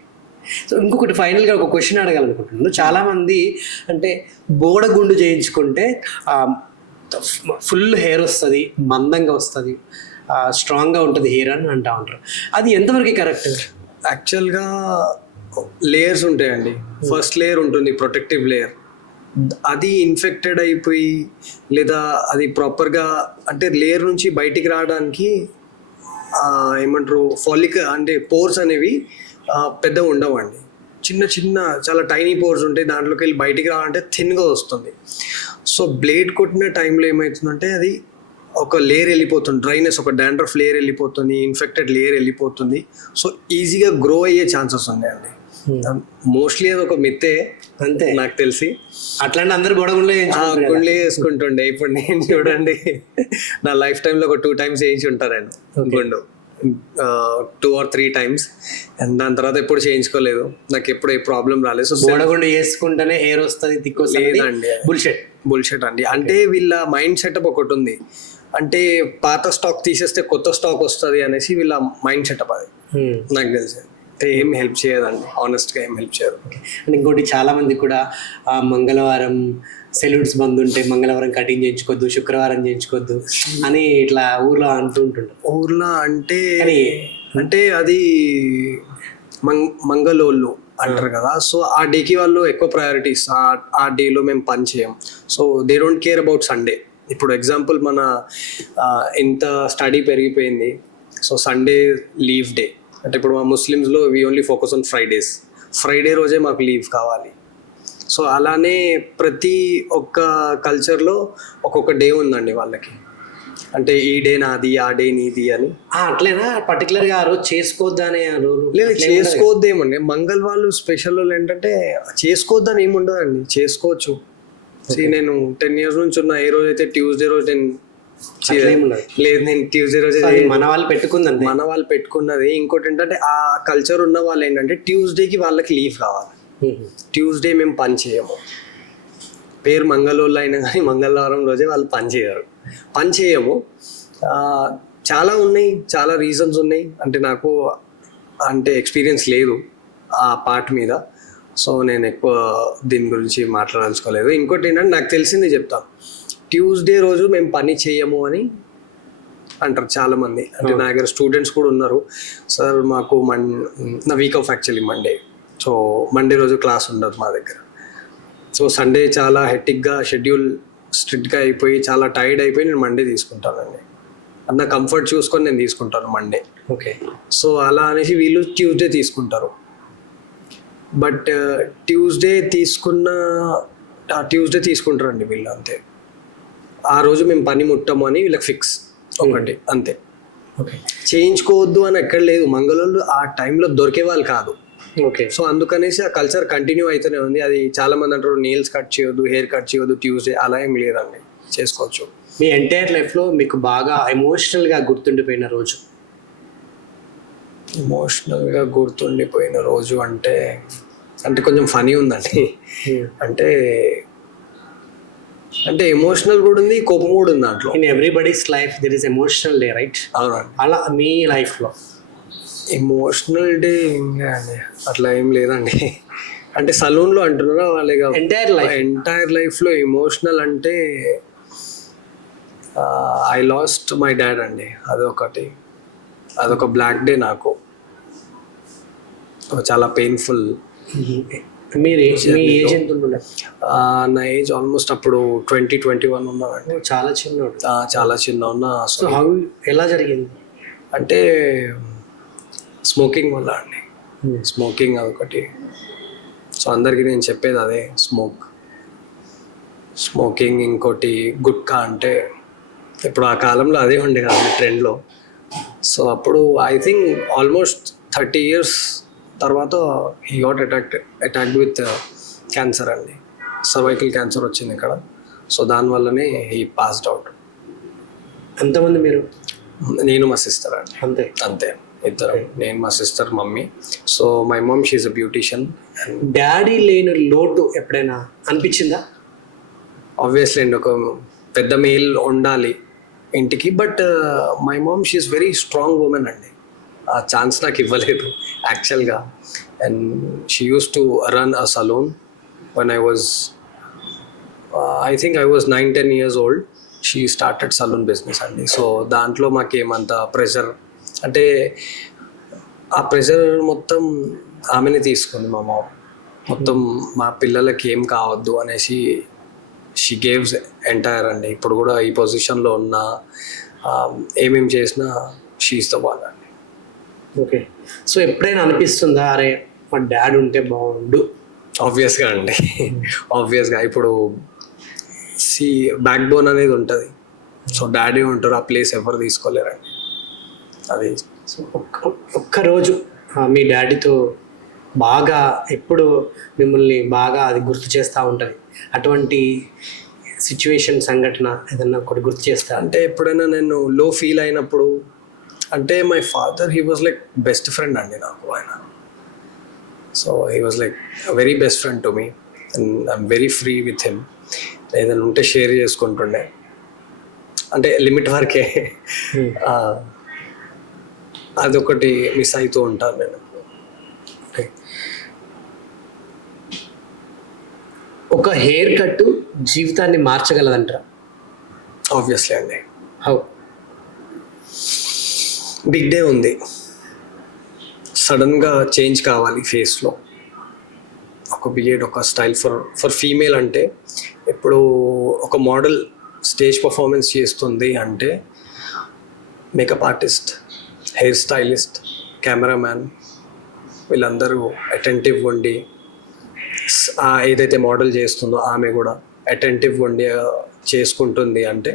So ఇంకొకటి ఫైనల్గా ఒక క్వశ్చన్ అడగాలనుకుంటున్నాను. చాలామంది అంటే బోడగుండు చేయించుకుంటే ఫుల్ హెయిర్ వస్తుంది, మందంగా వస్తుంది, స్ట్రాంగ్గా ఉంటుంది హెయిర్ అని అంటూ ఉంటారు. అది ఎంతవరకు కరెక్ట్? యాక్చువల్గా లేయర్స్ ఉంటాయండి. ఫస్ట్ లేయర్ ఉంటుంది ప్రొటెక్టివ్ లేయర్, అది ఇన్ఫెక్టెడ్ అయిపోయి లేదా అది ప్రాపర్గా అంటే లేయర్ నుంచి బయటికి రావడానికి ఏమంటారు ఫాలిక్ అంటే పోర్స్ అనేవి పెద్దగా ఉండవండి. చిన్న చిన్న చాలా టైనీ పోర్స్ ఉంటాయి, దాంట్లోకి వెళ్ళి బయటికి రావాలంటే థిన్గా వస్తుంది. సో బ్లేడ్ కొట్టిన టైంలో ఏమవుతుందంటే అది ఒక లేయర్ వెళ్ళిపోతుంది, డ్రైనెస్, ఒక డాండ్రఫ్ లేయర్ వెళ్ళిపోతుంది, ఇన్ఫెక్టెడ్ లేయర్ వెళ్ళిపోతుంది. సో ఈజీగా గ్రో అయ్యే ఛాన్సెస్ ఉన్నాయండి. మోస్ట్లీ అది ఒక మిత్తే అంతే నాకు తెలిసి. అట్లాంటి అందరు బోడగుండ్లో గుండ్లే వేసుకుంటుండే. ఇప్పుడు నేను చూడండి నా లైఫ్ టైంలో ఒక 2 times వేయించి ఉంటాను నేను గుండు, 2 or 3 times. అండ్ దాని తర్వాత ఎప్పుడు చేయించుకోలేదు, నాకు ఎప్పుడు ఏ ప్రాబ్లం రాలేదు. సో బోడగుండు వేసుకుంటేనే హెయిర్ వస్తుంది, దిక్కు లేదండి, బుల్షెట్ అండి. అంటే వీళ్ళ మైండ్ సెటప్ ఒకటి ఉంది, అంటే పాత స్టాక్ తీసేస్తే కొత్త స్టాక్ వస్తుంది అనేసి వీళ్ళ మైండ్ సెటప్. అది నాకు తెలిసి ఏం హెల్ప్ చేయదండి, ఆనెస్ట్గా ఏం హెల్ప్ చేయదు. అండ్ ఇంకోటి చాలా మంది కూడా మంగళవారం సెలూన్స్ బంద్ ఉంటే మంగళవారం కటింగ్ చేయించుకోవద్దు, శుక్రవారం చేయించుకోవద్దు అని ఇట్లా ఊర్లో అంటుంటుంటారు. ఊర్లో అంటే అది మంగళోళ్ళు అంటారు కదా. సో ఆ డేకి వాళ్ళు ఎక్కువ ప్రయారిటీస్, ఆ డేలో మేము పని చేయం. So they don't care about Sunday. ఇప్పుడు ఎగ్జాంపుల్ మన ఎంత స్టడీ పెరిగిపోయింది, సో సండే లీవ్ డే. అంటే ఇప్పుడు మా ముస్లిమ్స్లో we only focus on Friday రోజే మాకు లీవ్ కావాలి. సో అలానే ప్రతి ఒక్క కల్చర్లో ఒక్కొక్క డే ఉందండి వాళ్ళకి, అంటే ఈ డే నాది, ఆ డే నీది అని. అట్లేనా పర్టికులర్గా ఆ రోజు చేసుకోవద్దు అనే లేదు, చేసుకోవద్దేమండి. మంగళ వాళ్ళు స్పెషల్ వాళ్ళు ఏంటంటే చేసుకోవద్దని ఏమి ఉండదండి, చేసుకోవచ్చు. నేను 10 years నుంచి ఉన్న, ఏ రోజు అయితే ట్యూస్డే రోజు నేను లేదు, నేను ట్యూస్డే రోజు మన వాళ్ళు పెట్టుకున్నది. ఇంకోటి ఏంటంటే ఆ కల్చర్ ఉన్న వాళ్ళు ఏంటంటే ట్యూస్డేకి వాళ్ళకి లీవ్ కావాలి. ట్యూస్డే మేము పని చేయము. పేరు మంగళోళ్ళు అయినా కానీ మంగళవారం రోజే వాళ్ళు పని చేయము. చాలా ఉన్నాయి, చాలా రీజన్స్ ఉన్నాయి. అంటే నాకు అంటే ఎక్స్పీరియన్స్ లేదు ఆ పార్ట్ మీద, సో నేను ఎక్కువ దీని గురించి మాట్లాడాల్సుకోలేదు. ఇంకోటి ఏంటంటే నాకు తెలిసింది చెప్తాను, ట్యూస్డే రోజు మేము పని చేయము అని అంటారు చాలామంది. అంటే నా దగ్గర స్టూడెంట్స్ కూడా ఉన్నారు, సార్ మాకు నా week off actually Monday, so Monday రోజు క్లాస్ ఉండదు మా దగ్గర. సో సండే చాలా హెక్టిక్గా షెడ్యూల్ స్ట్రిక్ట్గా అయిపోయి చాలా టైర్డ్ అయిపోయి నేను మండే తీసుకుంటానండి. అన్న కంఫర్ట్ చూసుకొని నేను తీసుకుంటాను మండే. ఓకే. సో అలా అనేసి వీళ్ళు ట్యూస్డే తీసుకుంటారు. బట్ ట్యూస్డే తీసుకుంటారండి వీళ్ళు, అంతే. ఆ రోజు మేము పని ముట్టము అని వీళ్ళకి ఫిక్స్ ఒకటి, అంతే. ఓకే. చేయించుకోవద్దు అని ఎక్కడ లేదు, మంగళూరు ఆ టైంలో దొరికే వాళ్ళు కాదు. ఓకే. సో అందుకనేసి ఆ కల్చర్ కంటిన్యూ అయితేనే ఉంది. అది చాలా మంది అంటారు నెయిల్స్ కట్ చేయొద్దు, హెయిర్ కట్ చేయొద్దు ట్యూస్డే, అలా ఏం లేదండి, చేసుకోవచ్చు. మీ ఎంటైర్ లైఫ్లో మీకు బాగా ఎమోషనల్గా గుర్తుండిపోయిన రోజు? ఎమోషనల్గా గుర్తుండిపోయిన రోజు అంటే కొంచెం ఫనీ ఉందండి. అంటే ఎమోషనల్ కూడా ఉంది, కోపం కూడా ఉంది దాంట్లో. In everybody's life there is emotional day, right? అవునండి. అలా మీ లైఫ్లో ఎమోషనల్ డే ఇంకా అండి అట్లా ఏం లేదండి. అంటే సలూన్లో అంటున్నారా వాళ్ళగా ఎంటైర్ లైఫ్లో ఎమోషనల్ అంటే ఐ లాస్ట్ మై డాడ్ అండి. అదొక బ్లాక్ డే నాకు, చాలా పెయిన్ఫుల్. మీ ఏజ్ ఎంత ఉంటుండే? నా ఏజ్ ఆల్మోస్ట్ అప్పుడు 20-21 ఉన్నానండి. చాలా చిన్నోడు. చాలా చిన్న ఉన్నా. సో ఎలా జరిగింది అంటే స్మోకింగ్ వల్ల అండి. స్మోకింగ్ అదొకటి. సో అందరికీ నేను చెప్పేది అదే, స్మోకింగ్. ఇంకోటి గుట్కా, అంటే ఇప్పుడు ఆ కాలంలో అదే ఉండే కదా ట్రెండ్లో. సో అప్పుడు ఐ థింక్ ఆల్మోస్ట్ 30 years తర్వాత he got attacked with cancer అండి. సర్వైకల్ క్యాన్సర్ వచ్చింది ఇక్కడ. సో దానివల్లనే హీ పాస్డ్ అవుట్. ఎంతమంది మీరు? నేను మా సిస్టర్ అండి. అంతే ఇద్దరు, నేను మా sister, mummy. So my mom she's a beautician. Daddy లేని లోటు ఎప్పుడైనా అనిపించిందా? ఆబ్వియస్లీ అండి, ఒక పెద్ద మేల్ ఉండాలి ఇంటికి. But my mom she's very strong woman అండి. ఆ ఛాన్స్ నాకు ఇవ్వలేదు యాక్చువల్గా. And she use to run a salon when I think I was 9-10 years old. She started salon business అండి. సో దాంట్లో మాకేమంత ప్రెషర్, అంటే ఆ ప్రెషర్ మొత్తం ఆమెనే తీసుకుంది మా మామ్. మొత్తం మా పిల్లలకి ఏం కావద్దు అనేసి షీ గేవ్స్ ఎంటైర్ అండి. ఇప్పుడు కూడా ఈ పొజిషన్లో ఉన్న ఏమేం చేసినా షీఈస్ ద వన్ అండి. ఓకే. సో ఎప్పుడైనా అనిపిస్తుందా, అరే మా డాడ్ ఉంటే బాగుండు? ఆబ్వియస్గా అండి, ఆబ్వియస్గా. ఇప్పుడు బ్యాక్ బోన్ అనేది ఉంటుంది. సో డాడీ ఉంటారు, ఆ ప్లేస్ ఎవరు తీసుకోలేరండి. అది ఒక్కరోజు మీ డాడీతో బాగా ఎప్పుడు మిమ్మల్ని బాగా అది గుర్తు చేస్తూ ఉంటుంది, అటువంటి సిచ్యువేషన్, సంఘటన ఏదన్నా ఒకటి గుర్తు చేస్తా? అంటే ఎప్పుడైనా నేను లో ఫీల్ అయినప్పుడు, అంటే my father he was like best friend అండి నాకు ఆయన. So he was like very best friend to me and I'm very free with him. ఏదైనా ఉంటే షేర్ చేసుకుంటుండే, అంటే లిమిట్ వరకే. అదొకటి మిస్ అవుతూ ఉంటాను నేను. ఓకే. ఒక హెయిర్ కట్ జీవితాన్ని మార్చగలదంటారా? ఆబ్వియస్లీ అండి. హౌ? బిగ్ డే ఉంది, సడన్గా చేంజ్ కావాలి ఫేస్లో, ఒక బియర్డ్, ఒక స్టైల్ ఫర్ ఫీమేల్. అంటే ఇప్పుడు ఒక మోడల్ స్టేజ్ పర్ఫార్మెన్స్ చేస్తుంది అంటే makeup artist, hair stylist, cameraman వీళ్ళందరూ అటెంటివ్గా ఉండి, ఏదైతే మోడల్ చేస్తుందో ఆమె కూడా అటెంటివ్గా ఉండి చేసుకుంటుంది. అంటే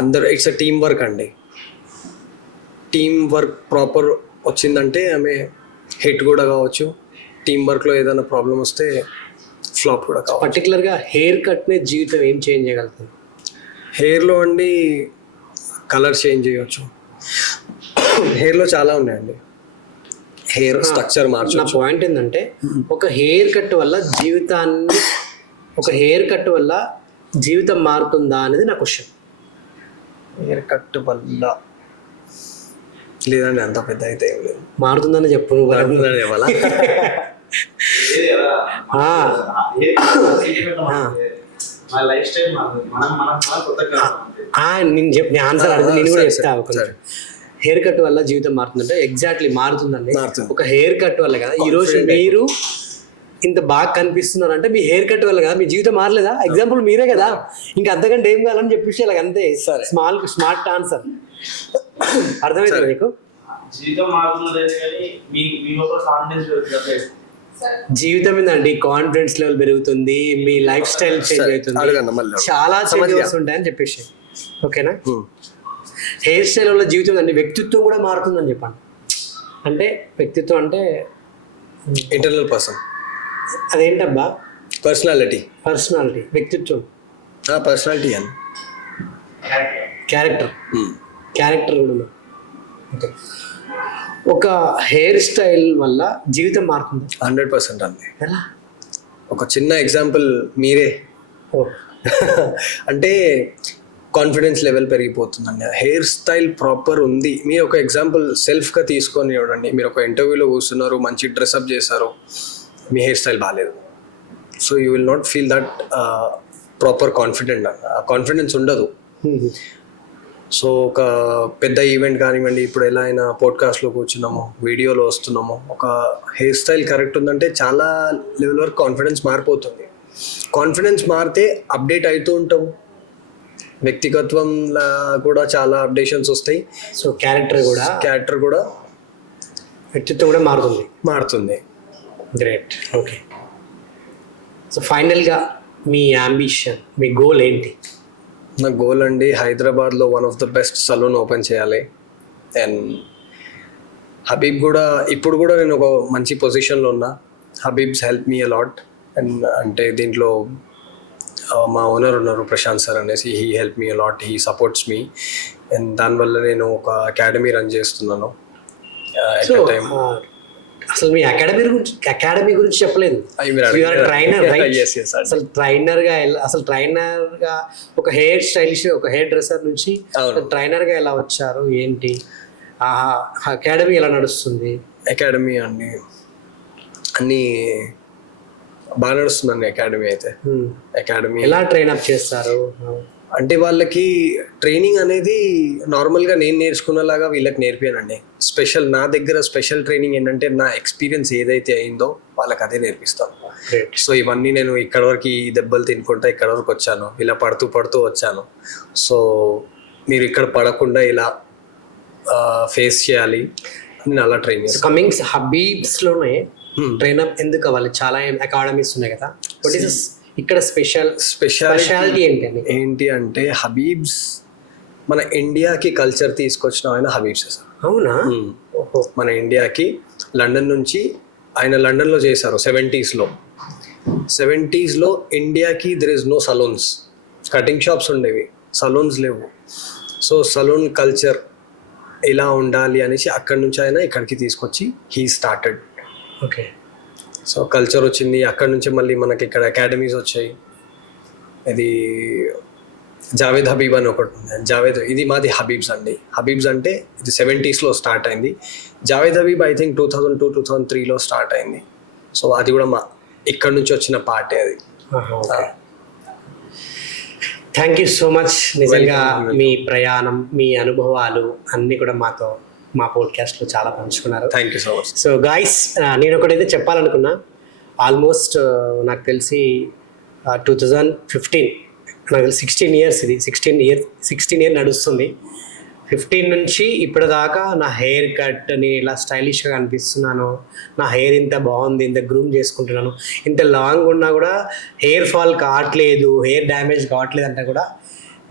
అందరు ఇట్స్ అ టీమ్ వర్క్ అండి. టీమ్ వర్క్ ప్రాపర్ వచ్చిందంటే ఆమె హిట్ కూడా కావచ్చు, టీమ్ వర్క్లో ఏదైనా ప్రాబ్లం వస్తే ఫ్లాప్ కూడా కావచ్చు. పర్టికులర్గా హెయిర్ కట్నే జీవితం ఏం చేంజ్ చేయగలుగుతుంది? హెయిర్లో అండి కలర్ చేంజ్ చేయవచ్చు. హెయిర్లో చాలా ఉన్నాయండి. హెయిర్ స్ట్రక్చర్ నా మార్చొచ్చు. పాయింట్ ఏంటంటే ఒక హెయిర్ కట్ వల్ల జీవితం మారుతుందా అనేది నా క్వశ్చన్. హెయిర్ కట్ వల్ల లేదండి, అంత పెద్ద అయితే ఏం లేదు. మారుతుందని చెప్పు నువ్వు. మారుతుందని చెప్పాలా? నేను చెప్పి ఆన్సర్ అడిగి నేను కూడా చెప్తా. హెయిర్ కట్ వల్ల జీవితం మారుతుందంటే ఎగ్జాక్ట్లీ మారుతుందండి. ఒక హెయిర్ కట్ వల్ల కదా ఈ రోజు మీరు ఇంత బాగా కనిపిస్తున్నారు అంటే మీ హెయిర్ కట్ వల్ల కదా, మీ జీవితం మారలేదా? ఎగ్జాంపుల్ మీరే కదా, ఇంకా అంతకంటే ఏం కావాలని చెప్పేసి అలాగ అంతే. Smart answer. అర్థమైందా మీకు? జీవితం ఏందండి, కాన్ఫిడెన్స్ లెవెల్ పెరుగుతుంది, మీ లైఫ్ స్టైల్ చేంజ్ అవుతుంది, చాలా చేంజెస్ ఉంటాయని చెప్పేసి. ఓకేనా? హెయిర్ స్టైల్ వల్ల జీవితం అండి, వ్యక్తిత్వం కూడా మారుతుందని చెప్పండి. అంటే వ్యక్తిత్వం అంటే ఇంటర్నల్ పర్సన్, అదేంటబ్బా? పర్సనాలిటీ. వ్యక్తిత్వం, పర్సనాలిటీ అని క్యారెక్టర్ కూడా. ఓకే, ఒక హెయిర్ స్టైల్ వల్ల జీవితం మారుతుంది 100% అండి. ఎలా? ఒక చిన్న ఎగ్జాంపుల్ మీరే. అంటే కాన్ఫిడెన్స్ లెవెల్ పెరిగిపోతుందండి. హెయిర్ స్టైల్ ప్రాపర్ ఉంది, మీరు ఒక ఎగ్జాంపుల్ సెల్ఫ్గా తీసుకొని చూడండి. మీరు ఒక ఇంటర్వ్యూలో కూర్చున్నారు, మంచి డ్రెస్అప్ చేశారు, మీ హెయిర్ స్టైల్ బాగాలేదు. So you will not feel that proper confident. Confidence ఉండదు. సో ఒక పెద్ద ఈవెంట్ కానివ్వండి, ఇప్పుడు ఎలా అయినా పోడ్కాస్ట్లో కూర్చున్నాము, వీడియోలో వస్తున్నాము, ఒక హెయిర్ స్టైల్ కరెక్ట్ ఉందంటే చాలా లెవెల్ వరకు కాన్ఫిడెన్స్ మారిపోతుంది. కాన్ఫిడెన్స్ మారితే అప్డేట్ అవుతూ ఉంటాం, వ్యక్తిగతంలో కూడా చాలా అప్డేషన్స్ వస్తాయి. సో క్యారెక్టర్ కూడా వ్యక్తిత్వం కూడా మారుతుంది. గ్రేట్. ఓకే, సో ఫైనల్గా మీ అంబిషన్, మీ గోల్ ఏంటి? నా గోల్ అండి, హైదరాబాద్లో one of the best salon open చేయాలి. అండ్ హబీబ్ కూడా, ఇప్పుడు కూడా నేను ఒక మంచి పొజిషన్లో ఉన్నా. Habib's help me a lot. And అంటే దీంట్లో మా ఓనర్ ఉన్నారు ప్రశాంత్ సార్ అనేసి, he help me a lot, he supports me. And దానివల్ల నేను ఒక అకాడమీ రన్ చేస్తున్నాను. అసలు మీ అకాడమీ గురించి చెప్పలేదు. ట్రైనర్, అసలు ట్రైనర్గా ఒక హెయిర్ స్టైలిష్, ఒక హెయిర్ డ్రెస్సర్ నుంచి ట్రైనర్గా ఎలా వచ్చారు, ఏంటి అకాడమీ ఎలా నడుస్తుంది? అకాడమీ అండి అన్నీ బాగా నడుస్తుందండి. అకాడమీ అయితే అకాడమీ ఎలా ట్రైనప్ చేస్తారు అంటే వాళ్ళకి ట్రైనింగ్ అనేది నార్మల్గా నేను నేర్చుకున్నలాగా వీళ్ళకి నేర్పానండి. నా దగ్గర స్పెషల్ ట్రైనింగ్ ఏంటంటే నా ఎక్స్పీరియన్స్ ఏదైతే అయిందో వాళ్ళకి అదే నేర్పిస్తాను. సో ఇవన్నీ నేను ఇక్కడ వరకు ఈ దెబ్బలు తినుకుంటా ఇక్కడ వరకు వచ్చాను, ఇలా పడుతూ వచ్చాను. సో మీరు ఇక్కడ పడకుండా ఇలా ఫేస్ చేయాలి, నేను అలా ట్రైన్ చేస్తాను. కమింగ్ హబీబ్స్లోనే ట్రైనప్ ఎందుకు అవ్వాలి? చాలా అకాడమీస్ ఉన్నాయి కదా, ఇక్కడ స్పెషాలిటీ ఏంటి అంటే హబీబ్స్ మన ఇండియాకి కల్చర్ తీసుకొచ్చిన ఆయన హబీబ్స్ సార్. అవునా? మన ఇండియాకి లండన్ నుంచి ఆయన లండన్లో చేశారు 70s లో ఇండియాకి there is no salons, cutting shops ఉండేవి, సలూన్స్ లేవు. సో సలూన్ కల్చర్ ఇలా ఉండాలి అనేసి అక్కడి నుంచి ఆయన ఇక్కడికి తీసుకొచ్చి he started. Okay, so culture వచ్చింది, అక్కడి నుంచి మళ్ళీ మనకి ఇక్కడ అకాడమీస్ వచ్చాయి. ఇది జావేద్ హబీబ్ అని ఒకటి ఉంది. ఇది మాది హబీబ్స్ అండి. హబీబ్స్ అంటే ఇది 70s స్టార్ట్ అయింది. జావేద్ హబీబ్ ఐ థింక్ 2002-2003లో స్టార్ట్ అయింది. సో అది కూడా ఇక్కడ నుంచి వచ్చిన పార్టీ అది. Thank you so much. నిజంగా మీ ప్రయాణం, మీ అనుభవాలు అన్నీ కూడా మా పోడ్కాస్ట్లో చాలా పంచుకున్నారు. Thank you so much. So guys, నేను ఒకటైతే చెప్పాలనుకున్నా. ఆల్మోస్ట్ నాకు తెలిసి 2015, నాకు తెలిసి 16 years ఇది 16 years నడుస్తుంది. 15 నుంచి ఇప్పటిదాకా నా హెయిర్ కట్, నేను ఇలా స్టైలిష్గా కనిపిస్తున్నాను, నా హెయిర్ ఇంత బాగుంది, ఇంత గ్రూమ్ చేసుకుంటున్నాను, ఇంత లాంగ్ ఉన్నా కూడా హెయిర్ ఫాల్ కావట్లేదు, హెయిర్ డ్యామేజ్ కావట్లేదు అంటే కూడా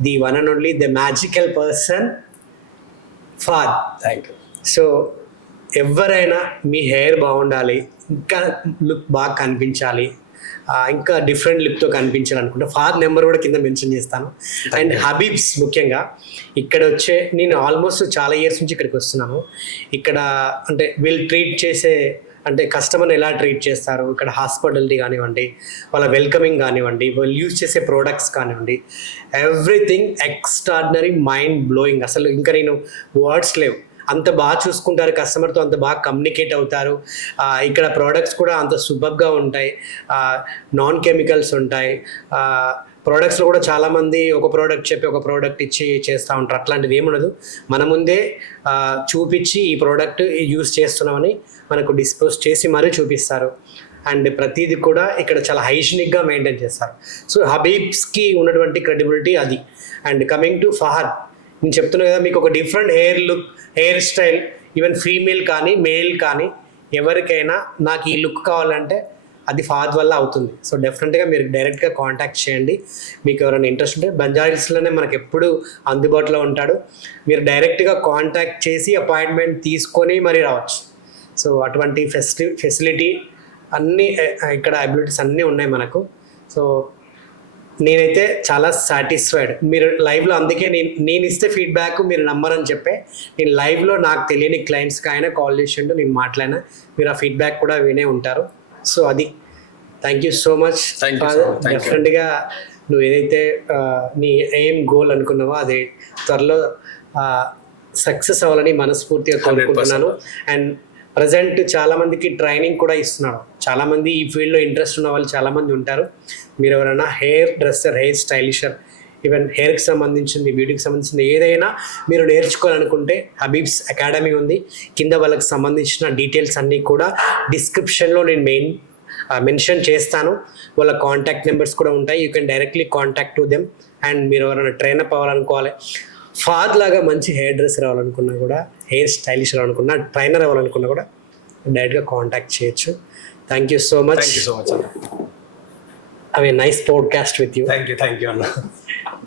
the one and only the magical person Fahd. Thank you. So ఎవరైనా మీ హెయిర్ బాగుండాలి, ఇంకా లుక్ బాగా కనిపించాలి, ఇంకా డిఫరెంట్ లుక్తో కనిపించాలనుకుంటే ఫాద్ నెంబర్ కూడా కింద మెన్షన్ చేస్తాను. అండ్ హబీబ్స్ ముఖ్యంగా ఇక్కడ వచ్చే, నేను ఆల్మోస్ట్ చాలా ఇయర్స్ నుంచి ఇక్కడికి వస్తున్నాను. ఇక్కడ అంటే వీళ్ళు ట్రీట్ చేసే, అంటే కస్టమర్ని ఎలా ట్రీట్ చేస్తారు, ఇక్కడ హాస్పిటాలిటీ కానివ్వండి, వాళ్ళ వెల్కమింగ్ కానివ్వండి, వాళ్ళు యూజ్ చేసే ప్రోడక్ట్స్ కానివ్వండి, ఎవ్రీథింగ్ ఎక్స్ట్రాడినరీ, మైండ్ బ్లోయింగ్. అసలు ఇంకా నేను వర్డ్స్ లేవు, అంత బాగా చూసుకుంటారు కస్టమర్తో, అంత బాగా కమ్యూనికేట్ అవుతారు. ఇక్కడ ప్రోడక్ట్స్ కూడా అంత సూపర్గా ఉంటాయి, నాన్ కెమికల్స్ ఉంటాయి. ప్రోడక్ట్స్లో కూడా చాలామంది ఒక ప్రోడక్ట్ చెప్పి ఒక ప్రోడక్ట్ ఇచ్చి చేస్తూ ఉంటారు. అట్లాంటిది ఏముండదు, మన ముందే చూపించి ఈ ప్రోడక్ట్ యూజ్ చేస్తున్నామని మనకు డిస్పోజ్ చేసి మరీ చూపిస్తారు. అండ్ ప్రతిదీ కూడా ఇక్కడ చాలా హైజీనిక్గా మెయింటైన్ చేస్తారు. సో హబీబ్స్కి ఉన్నటువంటి క్రెడిబిలిటీ అది. అండ్ కమింగ్ టు ఫహద్, నేను చెప్తున్నా కదా మీకు ఒక different hair look, hair style, even female కానీ మేల్ కానీ ఎవరికైనా నాకు ఈ లుక్ కావాలంటే అది ఫహద్ వల్ల అవుతుంది. సో డెఫినెట్గా మీరు డైరెక్ట్గా కాంటాక్ట్ చేయండి. మీకు ఎవరైనా ఇంట్రెస్ట్ ఉంటే బంజారాహిల్స్లోనే మనకు ఎప్పుడు అందుబాటులో ఉంటాడు. మీరు డైరెక్ట్గా కాంటాక్ట్ చేసి అపాయింట్మెంట్ తీసుకొని మరీ రావచ్చు. సో అటువంటి ఫెసిలిటీ అన్నీ ఇక్కడ అబిలిటీస్ అన్నీ ఉన్నాయి మనకు. సో నేనైతే చాలా సాటిస్ఫైడ్. మీరు లైవ్లో, అందుకే నేను ఇస్తే ఫీడ్బ్యాక్ మీరు నమ్మరని చెప్పే, నేను లైవ్లో నాకు తెలియని క్లయింట్స్కి అయినా కాల్ చేసిండు, నేను మాట్లాడినా, మీరు ఆ ఫీడ్బ్యాక్ కూడా వినే ఉంటారు. సో అది, థ్యాంక్ యూ సో మచ్. డెఫినెట్గా నువ్వు ఏదైతే నీ ఎయిమ్ గోల్ అనుకున్నావో అది త్వరలో సక్సెస్ అవ్వాలని మనస్ఫూర్తిగా కోరుకుంటున్నాను. అండ్ ప్రజెంట్ చాలామందికి ట్రైనింగ్ కూడా ఇస్తున్నాడు. చాలామంది ఈ ఫీల్డ్లో ఇంట్రెస్ట్ ఉన్న వాళ్ళు చాలామంది ఉంటారు. మీరు ఎవరైనా హెయిర్ డ్రెస్సర్, హెయిర్ స్టైలిషర్, ఈవెన్ హెయిర్కి సంబంధించింది, బ్యూటీకి సంబంధించింది ఏదైనా మీరు నేర్చుకోవాలనుకుంటే హబీబ్స్ అకాడమీ ఉంది. కింద వాళ్ళకి సంబంధించిన డీటెయిల్స్ అన్నీ కూడా డిస్క్రిప్షన్లో నేను మెన్షన్ చేస్తాను. వాళ్ళ కాంటాక్ట్ నెంబర్స్ కూడా ఉంటాయి. You can directly contact to them. And మీరు ఎవరైనా ట్రైనప్ అవ్వాలనుకోవాలి, ఫాద్ లాగా మంచి హెయిర్ డ్రెస్సర్ అవ్వాలనుకున్నా కూడా, హెయిర్ స్టైలిష్ అవ్వాలనుకున్నా, ట్రైనర్ అవ్వాలనుకున్నా కూడా డైరెక్ట్గా కాంటాక్ట్ చేయొచ్చు. Thank you so much. Thank you so much. Have a nice podcast with you. Thank you అన్న.